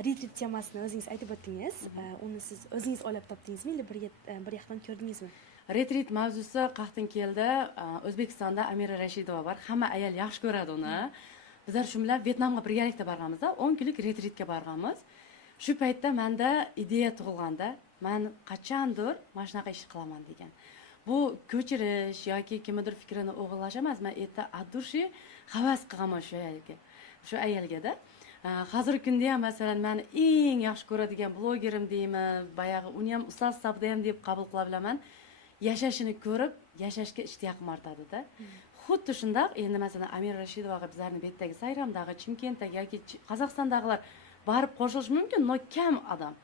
Retreat temasini o'zingiz aytib o'tdingiz. Uni siz o'zingiz olib topdingizmi yoki bir yoqdan ko'rdingizmi? Retreat mavzusi qayerdan keldi? O'zbekistonda Amira Rashidova bor. Hamma ayol yaxshi ko'radi uni. Bizlar shu bilan Vyetnamga birgalikda borganmiz-da, 10 kunlik retreatga borganmiz. Shu paytda menda ideya tug'ilganda, men qachondir mana shunaqa ish qilaman degan. Bu ko'chirish yoki kimdir fikrini o'g'irlash emas, men erta addushi havas qilganman shu ayolga. Shu ayolga-da. hozirgi kunda ham masalan meni eng yaxshi ko'radigan blogerim deymi, boyag'i uni ham ustoz hisobida ham deb qabul qila bilaman. Yashashini ko'rib, yashashga ishtiyoqim ortadi-da. Xuddi shundoq endi masalan Amira Rashidovaga bizlarning betdagi Sayramdagi, Chimkentdagi yoki Qozog'istondagilar barib qo'shilishi mumkin, no kam odam.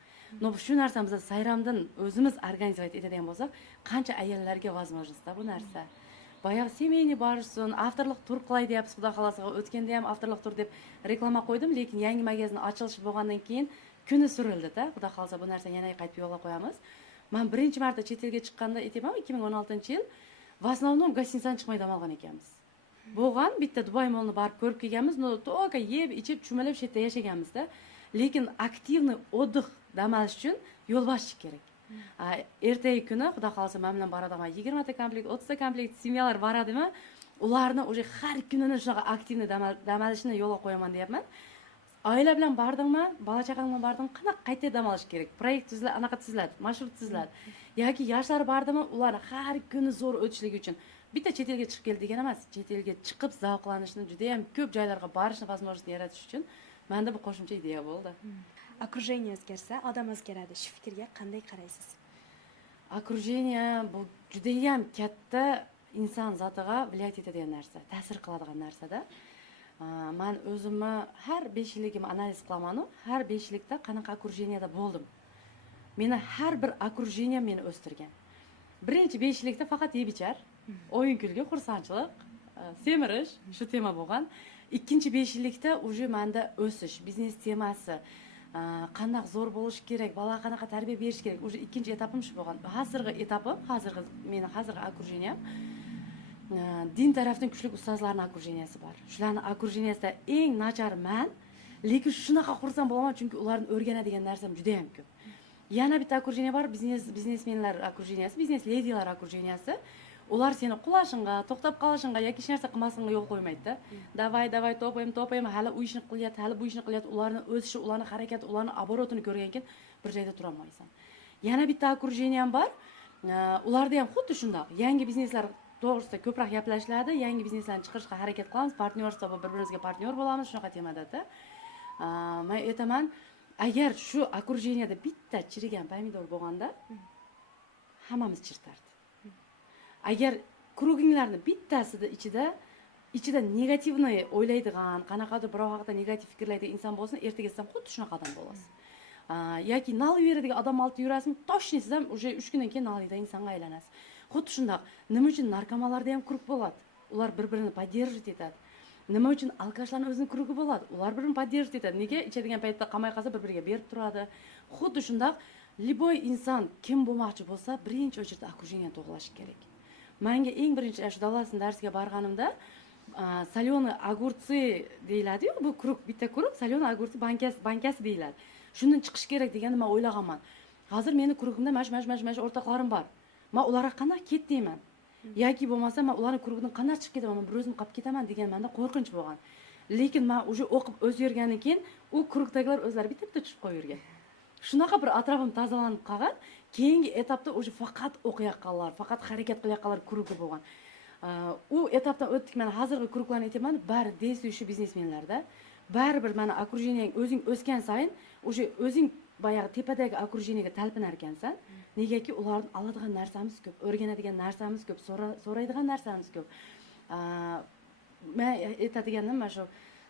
No shu narsani biz Sayramdan o'zimiz organizovat etadigan bo'lsak, qancha ayollarga возможность bu narsa. Boyagi semeyni borsin, avtorlik tur qilay deyapsiz, xudo xolasa. O'tganda ham avtorlik tur deb reklama qo'ydim, lekin yangi magazin ochilishi bo'lgandan keyin kuni surildi-da. Xudo xolasa bu narsani yana qaytib yo'lga qo'yamiz. Men birinchi marta chet elga chiqqanda aytaman, 2016-yil в основном гостиницадан chiqmay dam olgan ekanmiz. Bo'lgan bitta Dubai molni borib ko'rib kelganmiz, no to'ka yeb, ichib, chumalab shu yerda yashaganmiz-da. Lekin aktivniy отдых dam olish uchun yo'l boshish kerak. Ertagi kuni xudo xolasa men bilan boradigan 20 ta komplekt, 30 ta komplekt semyalar boradimi, ularni уже har kunini shunaqa aktivniy dam olishni yo'lga qo'yaman deyapman. Oila bilan bordingmi, bola chaqang bilan bordingmi, qanaqa qayta dam olish kerak? Proyekt tuziladi, anaqa tuziladi, marshrut tuziladi. Yoki yoshlar bordimi, ular har kuni zo'r o'tishligi uchun bitta chet elga chiqib keldi degan emas, chet elga chiqib zavqlanishni, juda ham ko'p joylarga borishni возможность yaratish uchun menda bu qo'shimcha ideya bo'ldi. Окружение o'zgarsa, odam o'zgaradi. Shu fikrga qanday qaraysiz? Окружение bu juda ham katta inson zotiga viloyat etadigan narsa, ta'sir qiladigan narsa-da. Men o'zimni har 5 yilligim analiz qilaman, har 5 yillikda qanaqa окружениеda bo'ldim. Meni har bir окружение meni o'stirgan. Birinchi 5 yillikda faqat yeb-ichar, o'yin kulgi, xursandchilik, semirish shu tema bo'lgan. Ikkinchi 5 yillikda уже menda o'sish, biznes temasi, qanday zo'r bo'lish kerak, bola qanaqa tarbiya berish kerak. Уже ikkinchi etapim shu bo'lgan. Hozirgi etapim, meni hozirgi окружением din tarafdan kuchli ustozlarning окружениесі bor. Shularning окружениесida eng nachar men, lekin shunaqa xursand bo'laman, chunki ularni o'rganadigan narsam juda ham ko'p. Yana bitta окружение bor, biznesmenlar окружениесі, biznes ledilar окружениесі. Ular seni qulashingga, to'xtab qolishingga yoki hech narsa qilmasingga yo'l qo'ymaydi-da. Davay, to'payim, hali u ishni qilyapti, hali bu ishni qilyapti, ularni o'sishi, ularni harakati, ularni oborotini ko'rgan keyin bir joyda tura olmaysan. Yana bitta окружение ham bor. Ularda ham xuddi shundoq. Yangi bizneslar to'g'risida ko'proq gaplashiladi, yangi bizneslarni chiqarishga harakat qilamiz, partnyorство, bir-birimizga partnyor bo'lamiz, shunaqa temada-da. Men aytaman, agar shu окружениеda bitta chirigan pomidor bo'lganda, hammamiz chirtardi. Agar kruginglarni bittasida ichida negativni o'ylaydigan, qanaqadir birov haqida negativ fikrlaydigan inson bo'lsa, ertagisidan xuddi shunaqa odam bo'lasiz. Yoki nal beradigan odam olib yurasizmi, toshni siz ham уже 3 kundan keyin nalida insonga aylanasiz. Xuddi shundoq. Nima uchun narkomanlarda ham krug bo'ladi? Ular bir-birini поддерживать etadi. Nima uchun alkashlarning o'zining krugi bo'ladi? Ular bir-birini поддерживать etadi. Nega? Ichadigan paytda qamay qolsa bir-biriga berib turadi. Xuddi shundoq, любой inson kim bo'lmoqchi bo'lsa, birinchi o'chirda окружение to'g'rilash kerak. Menga eng birinchi shu davlat darsiga borganimda soleный огурцы deyiladi-yu, bu krug, bitta krug, soleный огурцы bankasi deyiladi. Shundan chiqish kerak deganni men o'ylaganman. Hozir meni krugimda mash o'rtoqlarim bor. Men ularga qanday ketdiyman? Yoki bo'lmasa men ularning krugidan qanday chiqib ketaman, men bir o'zim qolib ketaman degan menda qo'rqinch bo'lgan. Lekin men уже o'qib o'zgargandan keyin u krugdagilar o'zlari bitta chiqib qo'yirgan. Shunaqa bir atrofim tozalanib qolgan, keyingi etapda уже faqat o'qiyotganlar, faqat harakat qilayotganlar krugi bo'lgan. U etapdan o'tdik. Men hozirgi kruglarni aytaman, bari действующий biznesmenlarda, baribir mana окружениең o'zing o'sgan sayin, уже o'zing boyagi tepadagi окружениеga talpinar ekansan. Negaki ulardan oladigan narsamiz ko'p, o'rganadigan narsamiz ko'p, so'raydigan narsamiz ko'p. Men aytadiganim mana shu,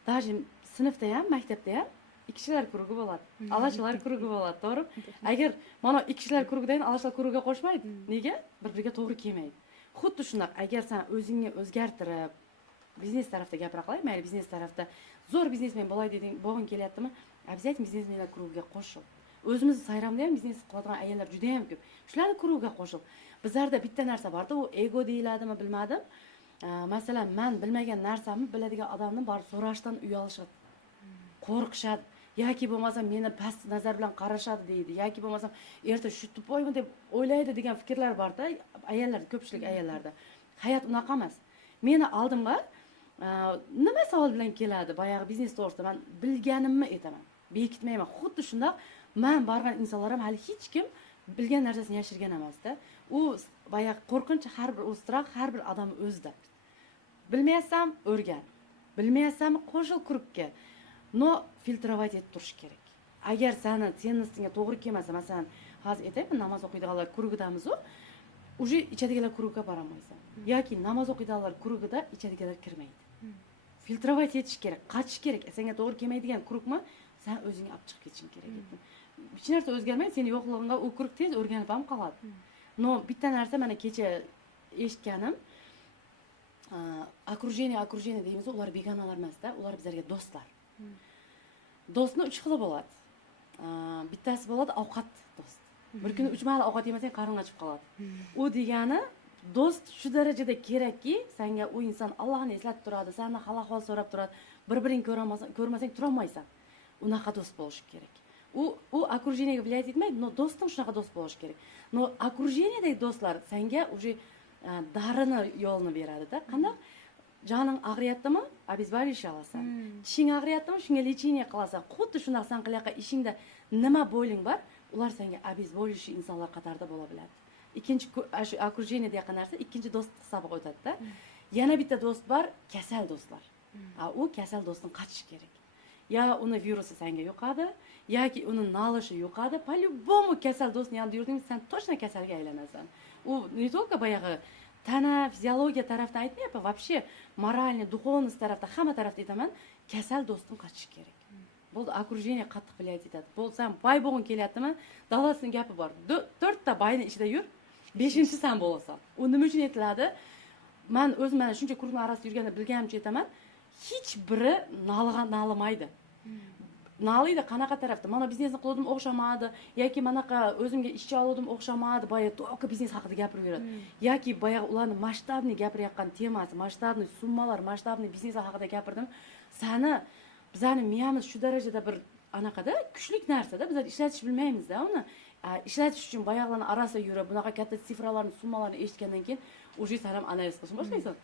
даже sinfda ham, maktabda ham ikkichilar krugi bo'ladi. Alashlar krugi bo'ladi, to'g'ri? Agar mana ikkichilar krugidan alashlar krugiga qo'shmaydi, nega? Bir-biriga to'g'ri kelmaydi. Xuddi shunday, agar sen o'zingni o'zgartirib, biznes tarafda gapira qilay, mayli biznes tarafda zo'r biznesmen bo'lay deding, bo'g'in kelyaptimi? Обязательно biznesmenlar krugiga qo'shil. O'zimizni Sayramda ham biznes qiladigan ayollar juda ham ko'p. Shularni krugiga qo'shil. Bizlarda bitta narsa bor-da, u ego deyiladimi, bilmadim. Masalan, men bilmagan narsamni biladigan odamni borib so'rashdan uyalishadi. Qo'rqishadi. Yoki bo'lmasa meni past nazar bilan qarashadi deydi. Yoki bo'lmasa erta shu tupoymi deb o'ylaydi degan fikrlar bor-da, ayollar, ko'pchilik ayollarda. Hayot unaqa emas. Meni oldimga nima savol bilan keladi, boyagi biznes to'g'risida men bilganimni aytaman. Bekitmayman. Xuddi shundoq men borgan insonlar ham hali hech kim bilgan narsasini yashirgan emas-da. U boyagi qo'rqinch har bir strah har bir odam o'zida. Bilmayapsam o'rgan. Bilmayapsam qo'shil krugga. но filtrovать etib turish kerak. Agar seni ustingga to'g'ri kelmasa, masalan, hozir aytaymi, namoz o'qiydiganlar kurugidamiz-ku, уже ichadiganlar kurugga borolmaysan. Yoki namoz o'qiydiganlar kurugida ichadiganlar kirmaydi. Filtrovать etish kerak, qachish kerak. Senga to'g'ri kelmaydigan kurugmi, sen o'zingga olib chiqib ketishing kerak edi. Hech narsa o'zgarmaydi, seni yo'qlig'ingga u kurug tez o'rganib ham qoladi. No, bitta narsa mana kecha eshitganim, окружение deymiz, ular begonalar emas-da, ular bizlarga do'stlar. Do'stni 3 xili bo'ladi. Bittasi bo'ladi ovqat do'st. Bir kuni 3 mahal ovqat yemasang qarning ochib qoladi. U degani do'st shu darajada kerakki, senga u inson Allohni eslatib turadi, sendan hal-ahvol so'rab turadi. Bir-biring ko'rmasang tura olmaysan. Unaqa do'st bo'lish kerak. U окружениеga влиять etmaydi, но do'sting shunaqa do'st bo'lish kerak. Но окружениедagi do'stlar senga уже darini yo'lni beradi-da. Qanday? Joning og'riyaptimi? Обезболивающий olasan. Tishing og'riyaptimi? Shunga lechение qilasan. Xuddi shunaqa san qilaqa ishingda nima bo'ling bor, ular senga обезболивающий insonlar qatorida bo'la biladi. Ikkinchi shu окружение degan narsa ikkinchi do'st hisobiga o'tadi-da. Yana bitta do'st bor, kasal do'stlar. U kasal do'stdan qachish kerak. Ya uni virusi senga yuqadi, yoki uni nolishi yuqadi. По-любому kasal do'stni yonida yurding, sen точно kasalga aylanasan. U не только boyag'i tana, fiziologiya tarafdan aytmayapman, вообще morальный, духовный tarafdan, hamma tarafdan aytaman, kasal do'stdan qachish kerak. Bo'ldi, окружение qattiq влиять etadi. Bo'lsam, boy bo'lg'ing kelyaptimi? Davlatning gapi bor. 4 ta boyning ichida yur, 5-chi sen bo'lasan. U nima uchun aytiladi? Men o'zim mana shuncha kuruklar orasida yurganda bilganimcha aytaman, hech biri nolimaydi. Noliydi qanaqa tarafda? Mana biznesni qildim o'xshamadi, yoki manaqa o'zimga ishchi oldim o'xshamadi, boya to'ka biznes haqida gapirib yuradi. Yoki boya ularning masshtabni gapirayotgan temasi, masshtabni summalar, masshtabni biznes haqida gapirdim. Bizning miyamiz shu darajada bir anaqada kuchlik narsada, bizlar ishlatish bilmaymiz-da uni. Ishlatish uchun boyaqlarning orasida yurib, bunaqa katta sifralarni, summalarni eshitgandan keyin o'sha salam analiz qilishni boshlaysan.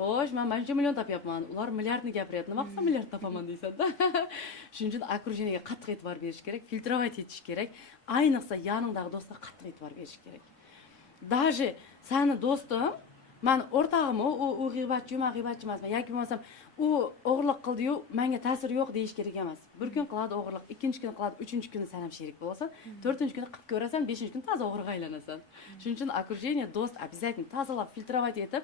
Xo'sh, men mancha million topyapman, ular milliardni gapiryapti. Nima qilsam milliard topaman deysan-da. Shuning uchun окружениеga qattiq e'tibor berish kerak, filtrovать etish kerak. Ayniqsa yoningdagi do'stga qattiq e'tibor berish kerak. Даже seni do'stim, men o'rtog'im, u g'iybatchi, men g'iybatchi emasman. Yoki bo'lmasam, u o'g'irlik qildi-yu, menga ta'sir yo'q deyish kerak emas. Bir kun qiladi o'g'irlik, ikkinchi kun qiladi, uchinchi kuni sen ham sherik bo'lasan, to'rtinchi kuni qilib ko'rasan, beshinchi kun toza o'g'riga aylanasan. Shuning uchun окружение, do'st обязательно tozalab, filtrovать etib,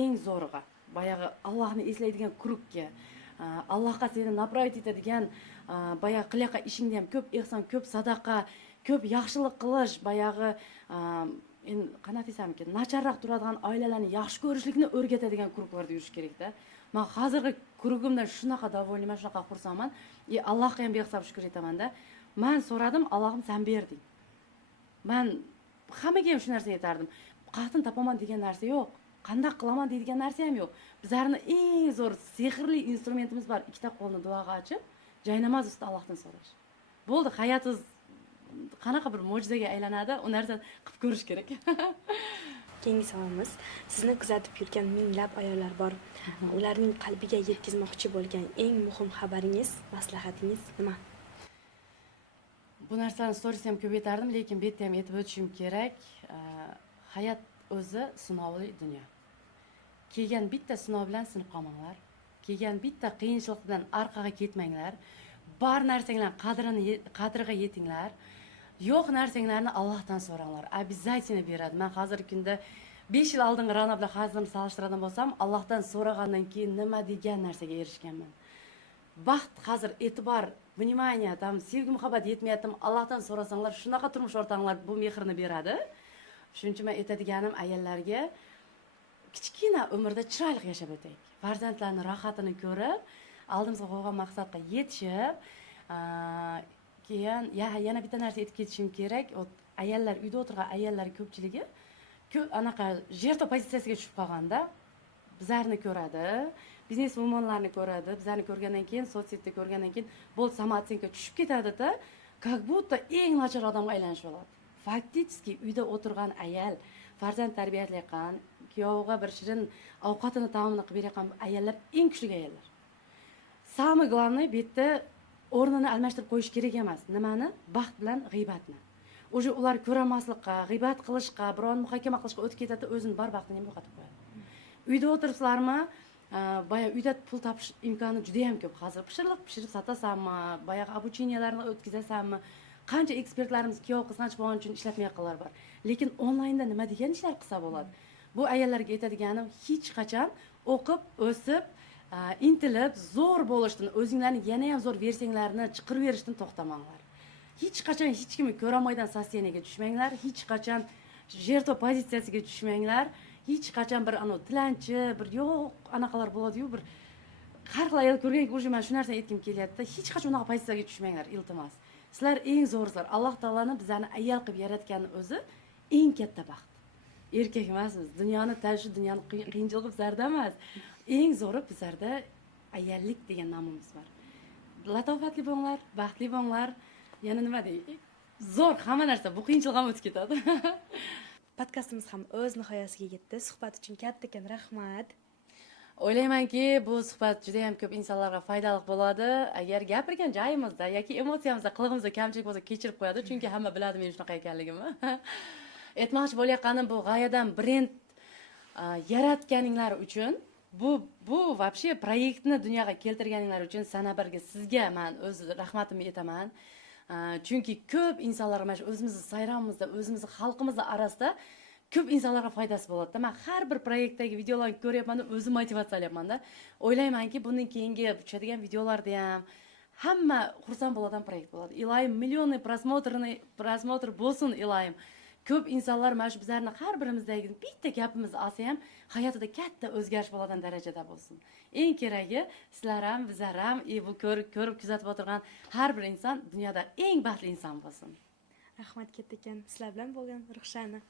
eng zo'rig'a, boyag'i Allohni eslaydigan kurukka, Allohga seni направить etadigan, boyag'i qilaqa ishingda ham ko'p ehson, ko'p sadaqa, ko'p yaxshilik qilish, boyag'i endi qanaqa desamkin, nacharroq turadigan oilalarni yaxshi ko'rishlikni o'rgatadigan kuruklarda yurish kerak-da. Men hozirgi kurugimdan shunaqa davolayman, shunaqa xursandman. Allohga ham behisob shukr etaman-da. Men so'radim, Allohim sen berding. Men hammaga ham shu narsa aytardim. Qatin topaman degan narsa yo'q. Qanday qilaman deydigan narsa ham yo'q. Bizlarning eng zo'r sehrli instrumentimiz bor. Ikkita qo'lni duoga ochib, jaynamoz ustida Allohdan so'rash. Bo'ldi, hayotingiz qanaqa bir mo'jizaga aylanadi, u narsani qilib ko'rish kerak. Keyingi savolimiz, sizni kuzatib yurgan minglab ayollar bor. Ularning qalbiga yetkazmoqchi bo'lgan eng muhim xabaringiz, maslahatingiz nima? Bu narsani so'rasam ham ko'p aytardim, lekin bu yerda ham aytib o'tishim kerak. Hayot o'zi sinovli dunyo. Kelgan bitta sinov bilan sinib qolmanglar. Kelgan bitta qiyinchilik bilan orqaga ketmanglar. Bor narsanglar qadriga yetinglar. Yo'q narsanglarni Allohdan so'ranglar. Обязательно beradi. Men hozirgi kunda 5 yil oldingi Ra'no bilan hozirni solishtiradigan bo'lsam, Allohdan so'ragandan keyin nima degan narsaga erishganman. Baxt, hozir e'tibor, vнимание, tam sevgi muhabbat yetmayaptimi? Allohdan so'rasanglar, shunaqa turmush o'rtog'inglar bu mehrni beradi. Shuning uchun men aytadiganim ayollarga kichkina umrda chiroyli yashab o'taylik. Farzandlarning rohatini ko'rib, oldimizga qo'ygan maqsadga yetishib, keyin yana bitta narsa aytib ketishim kerak. Ayollar, uyda o'tirgan ayollar ko'pchiligi anaqa jerto pozitsiyasiga tushib qolganda, bizlarni ko'radi, biznes womanlarni ko'radi, bizlarni ko'rgandan keyin, sotsiyetda ko'rgandan keyin bo'lsa samootsyenka tushib ketadi-da, как будто eng nachar odamga aylanib oladi. Faktiski uyda o'tirgan ayol, farzand tarbiyalayotgan, kuyoviga bir shirin ovqatini taomini qilib berayotgan ayollar eng kuchli ayollar. Самое главное, bu yerda o'rnini almashtirib qo'yish kerak emas. Nimani? Baxt bilan g'iybatni. O'sha ular ko'ramaslikqa, g'iybat qilishga, biron muhokama qilishga o'tib ketadi, o'zini bor baxtini ham yo'qotib qo'yadi. Uyda o'tiribsizlarmi? boya uyda pul topish imkoni juda ham ko'p. Hozir pishirib sotasanmi, boya обученияларni o'tkazasanmi, qancha ekspertlarimiz kuyov qizg'anch bo'lgani uchun ishlatmayotganlar bor. Lekin onlaynda nima degan ishlar qilsa bo'ladi? Bu ayollarga aytadiganim, hech qachon o'qib, o'sib, intilib, zo'r bo'lishdan, o'zinglarni yana ham zo'r versiyanglarni chiqarib berishdan to'xtamanglar. Hech qachon hech kimni ko'ramaydan sosteniyga tushmanglar, hech qachon jerto pozitsiyasiga tushmanglar, hech qachon bir tilanchi, bir yo'q anaqalar bo'ladi-yu, bir har xil ayol ko'rganki, уже men shu narsani aytgim kelyapti. Hech qachon unaqa pozitsiyaga tushmanglar, iltimos. Sizlar eng zo'rsizlar. Alloh taolani bizlarni ayol qilib yaratgani o'zi eng katta baxt. Erkak emasmiz. Dunyoni tashi, dunyoni qiyinchiligi bizlarda emas. Eng zo'ri bizlarda ayollik degan nomimiz bor. Latofatli bo'linglar, baxtli bo'linglar. Yana nima deylik? Zo'r hamma narsa bu qiyinchilik ham o'tib ketadi. Podkastimiz ham o'z nihoyasiga yetdi. Suhbat uchun kattakon rahmat. O'ylaymanki, bu suhbat juda ham ko'p insonlarga foydali bo'ladi. Agar gapirgan joyimizda yoki emotsiyamizda, qilig'imizda kamchilik bo'lsa, kechirib qo'yadi, chunki hamma biladi men shunaqa ekanligimni. Aytmoqchi bo'layotganim bu g'oyadan brend yaratganinglar uchun, bu вообще proyektni dunyoga keltirganinglar uchun Sanabirga sizga men o'z rahmatimni aytaman. Chunki ko'p insonlar mana shu o'zimizning sayramizda, o'zimizning xalqimizning orasida ko'p insonlarga foydasi bo'ladi. Men har bir proyektdagi videolarni ko'ryapman, o'zim motivatsiyalayapman-da. O'ylaymanki, bundan keyingi tushadigan videolarda ham hamma xursand bo'ladigan proyekt bo'ladi. Iloyim millionli prosmotr bo'lsin iloyim. Ko'p insonlar mana shu bizlarni har birimizdagi bitta gapimizni olsa ham hayotida katta o'zgarish bo'ladigan darajada bo'lsin. Eng keragi sizlar ham, bizlar ham, bu ko'rib kuzatib o'tirgan har bir inson dunyoda eng baxtli inson bo'lsin. Rahmat kattakon. Sizlar bilan bo'lgan Ruxshana.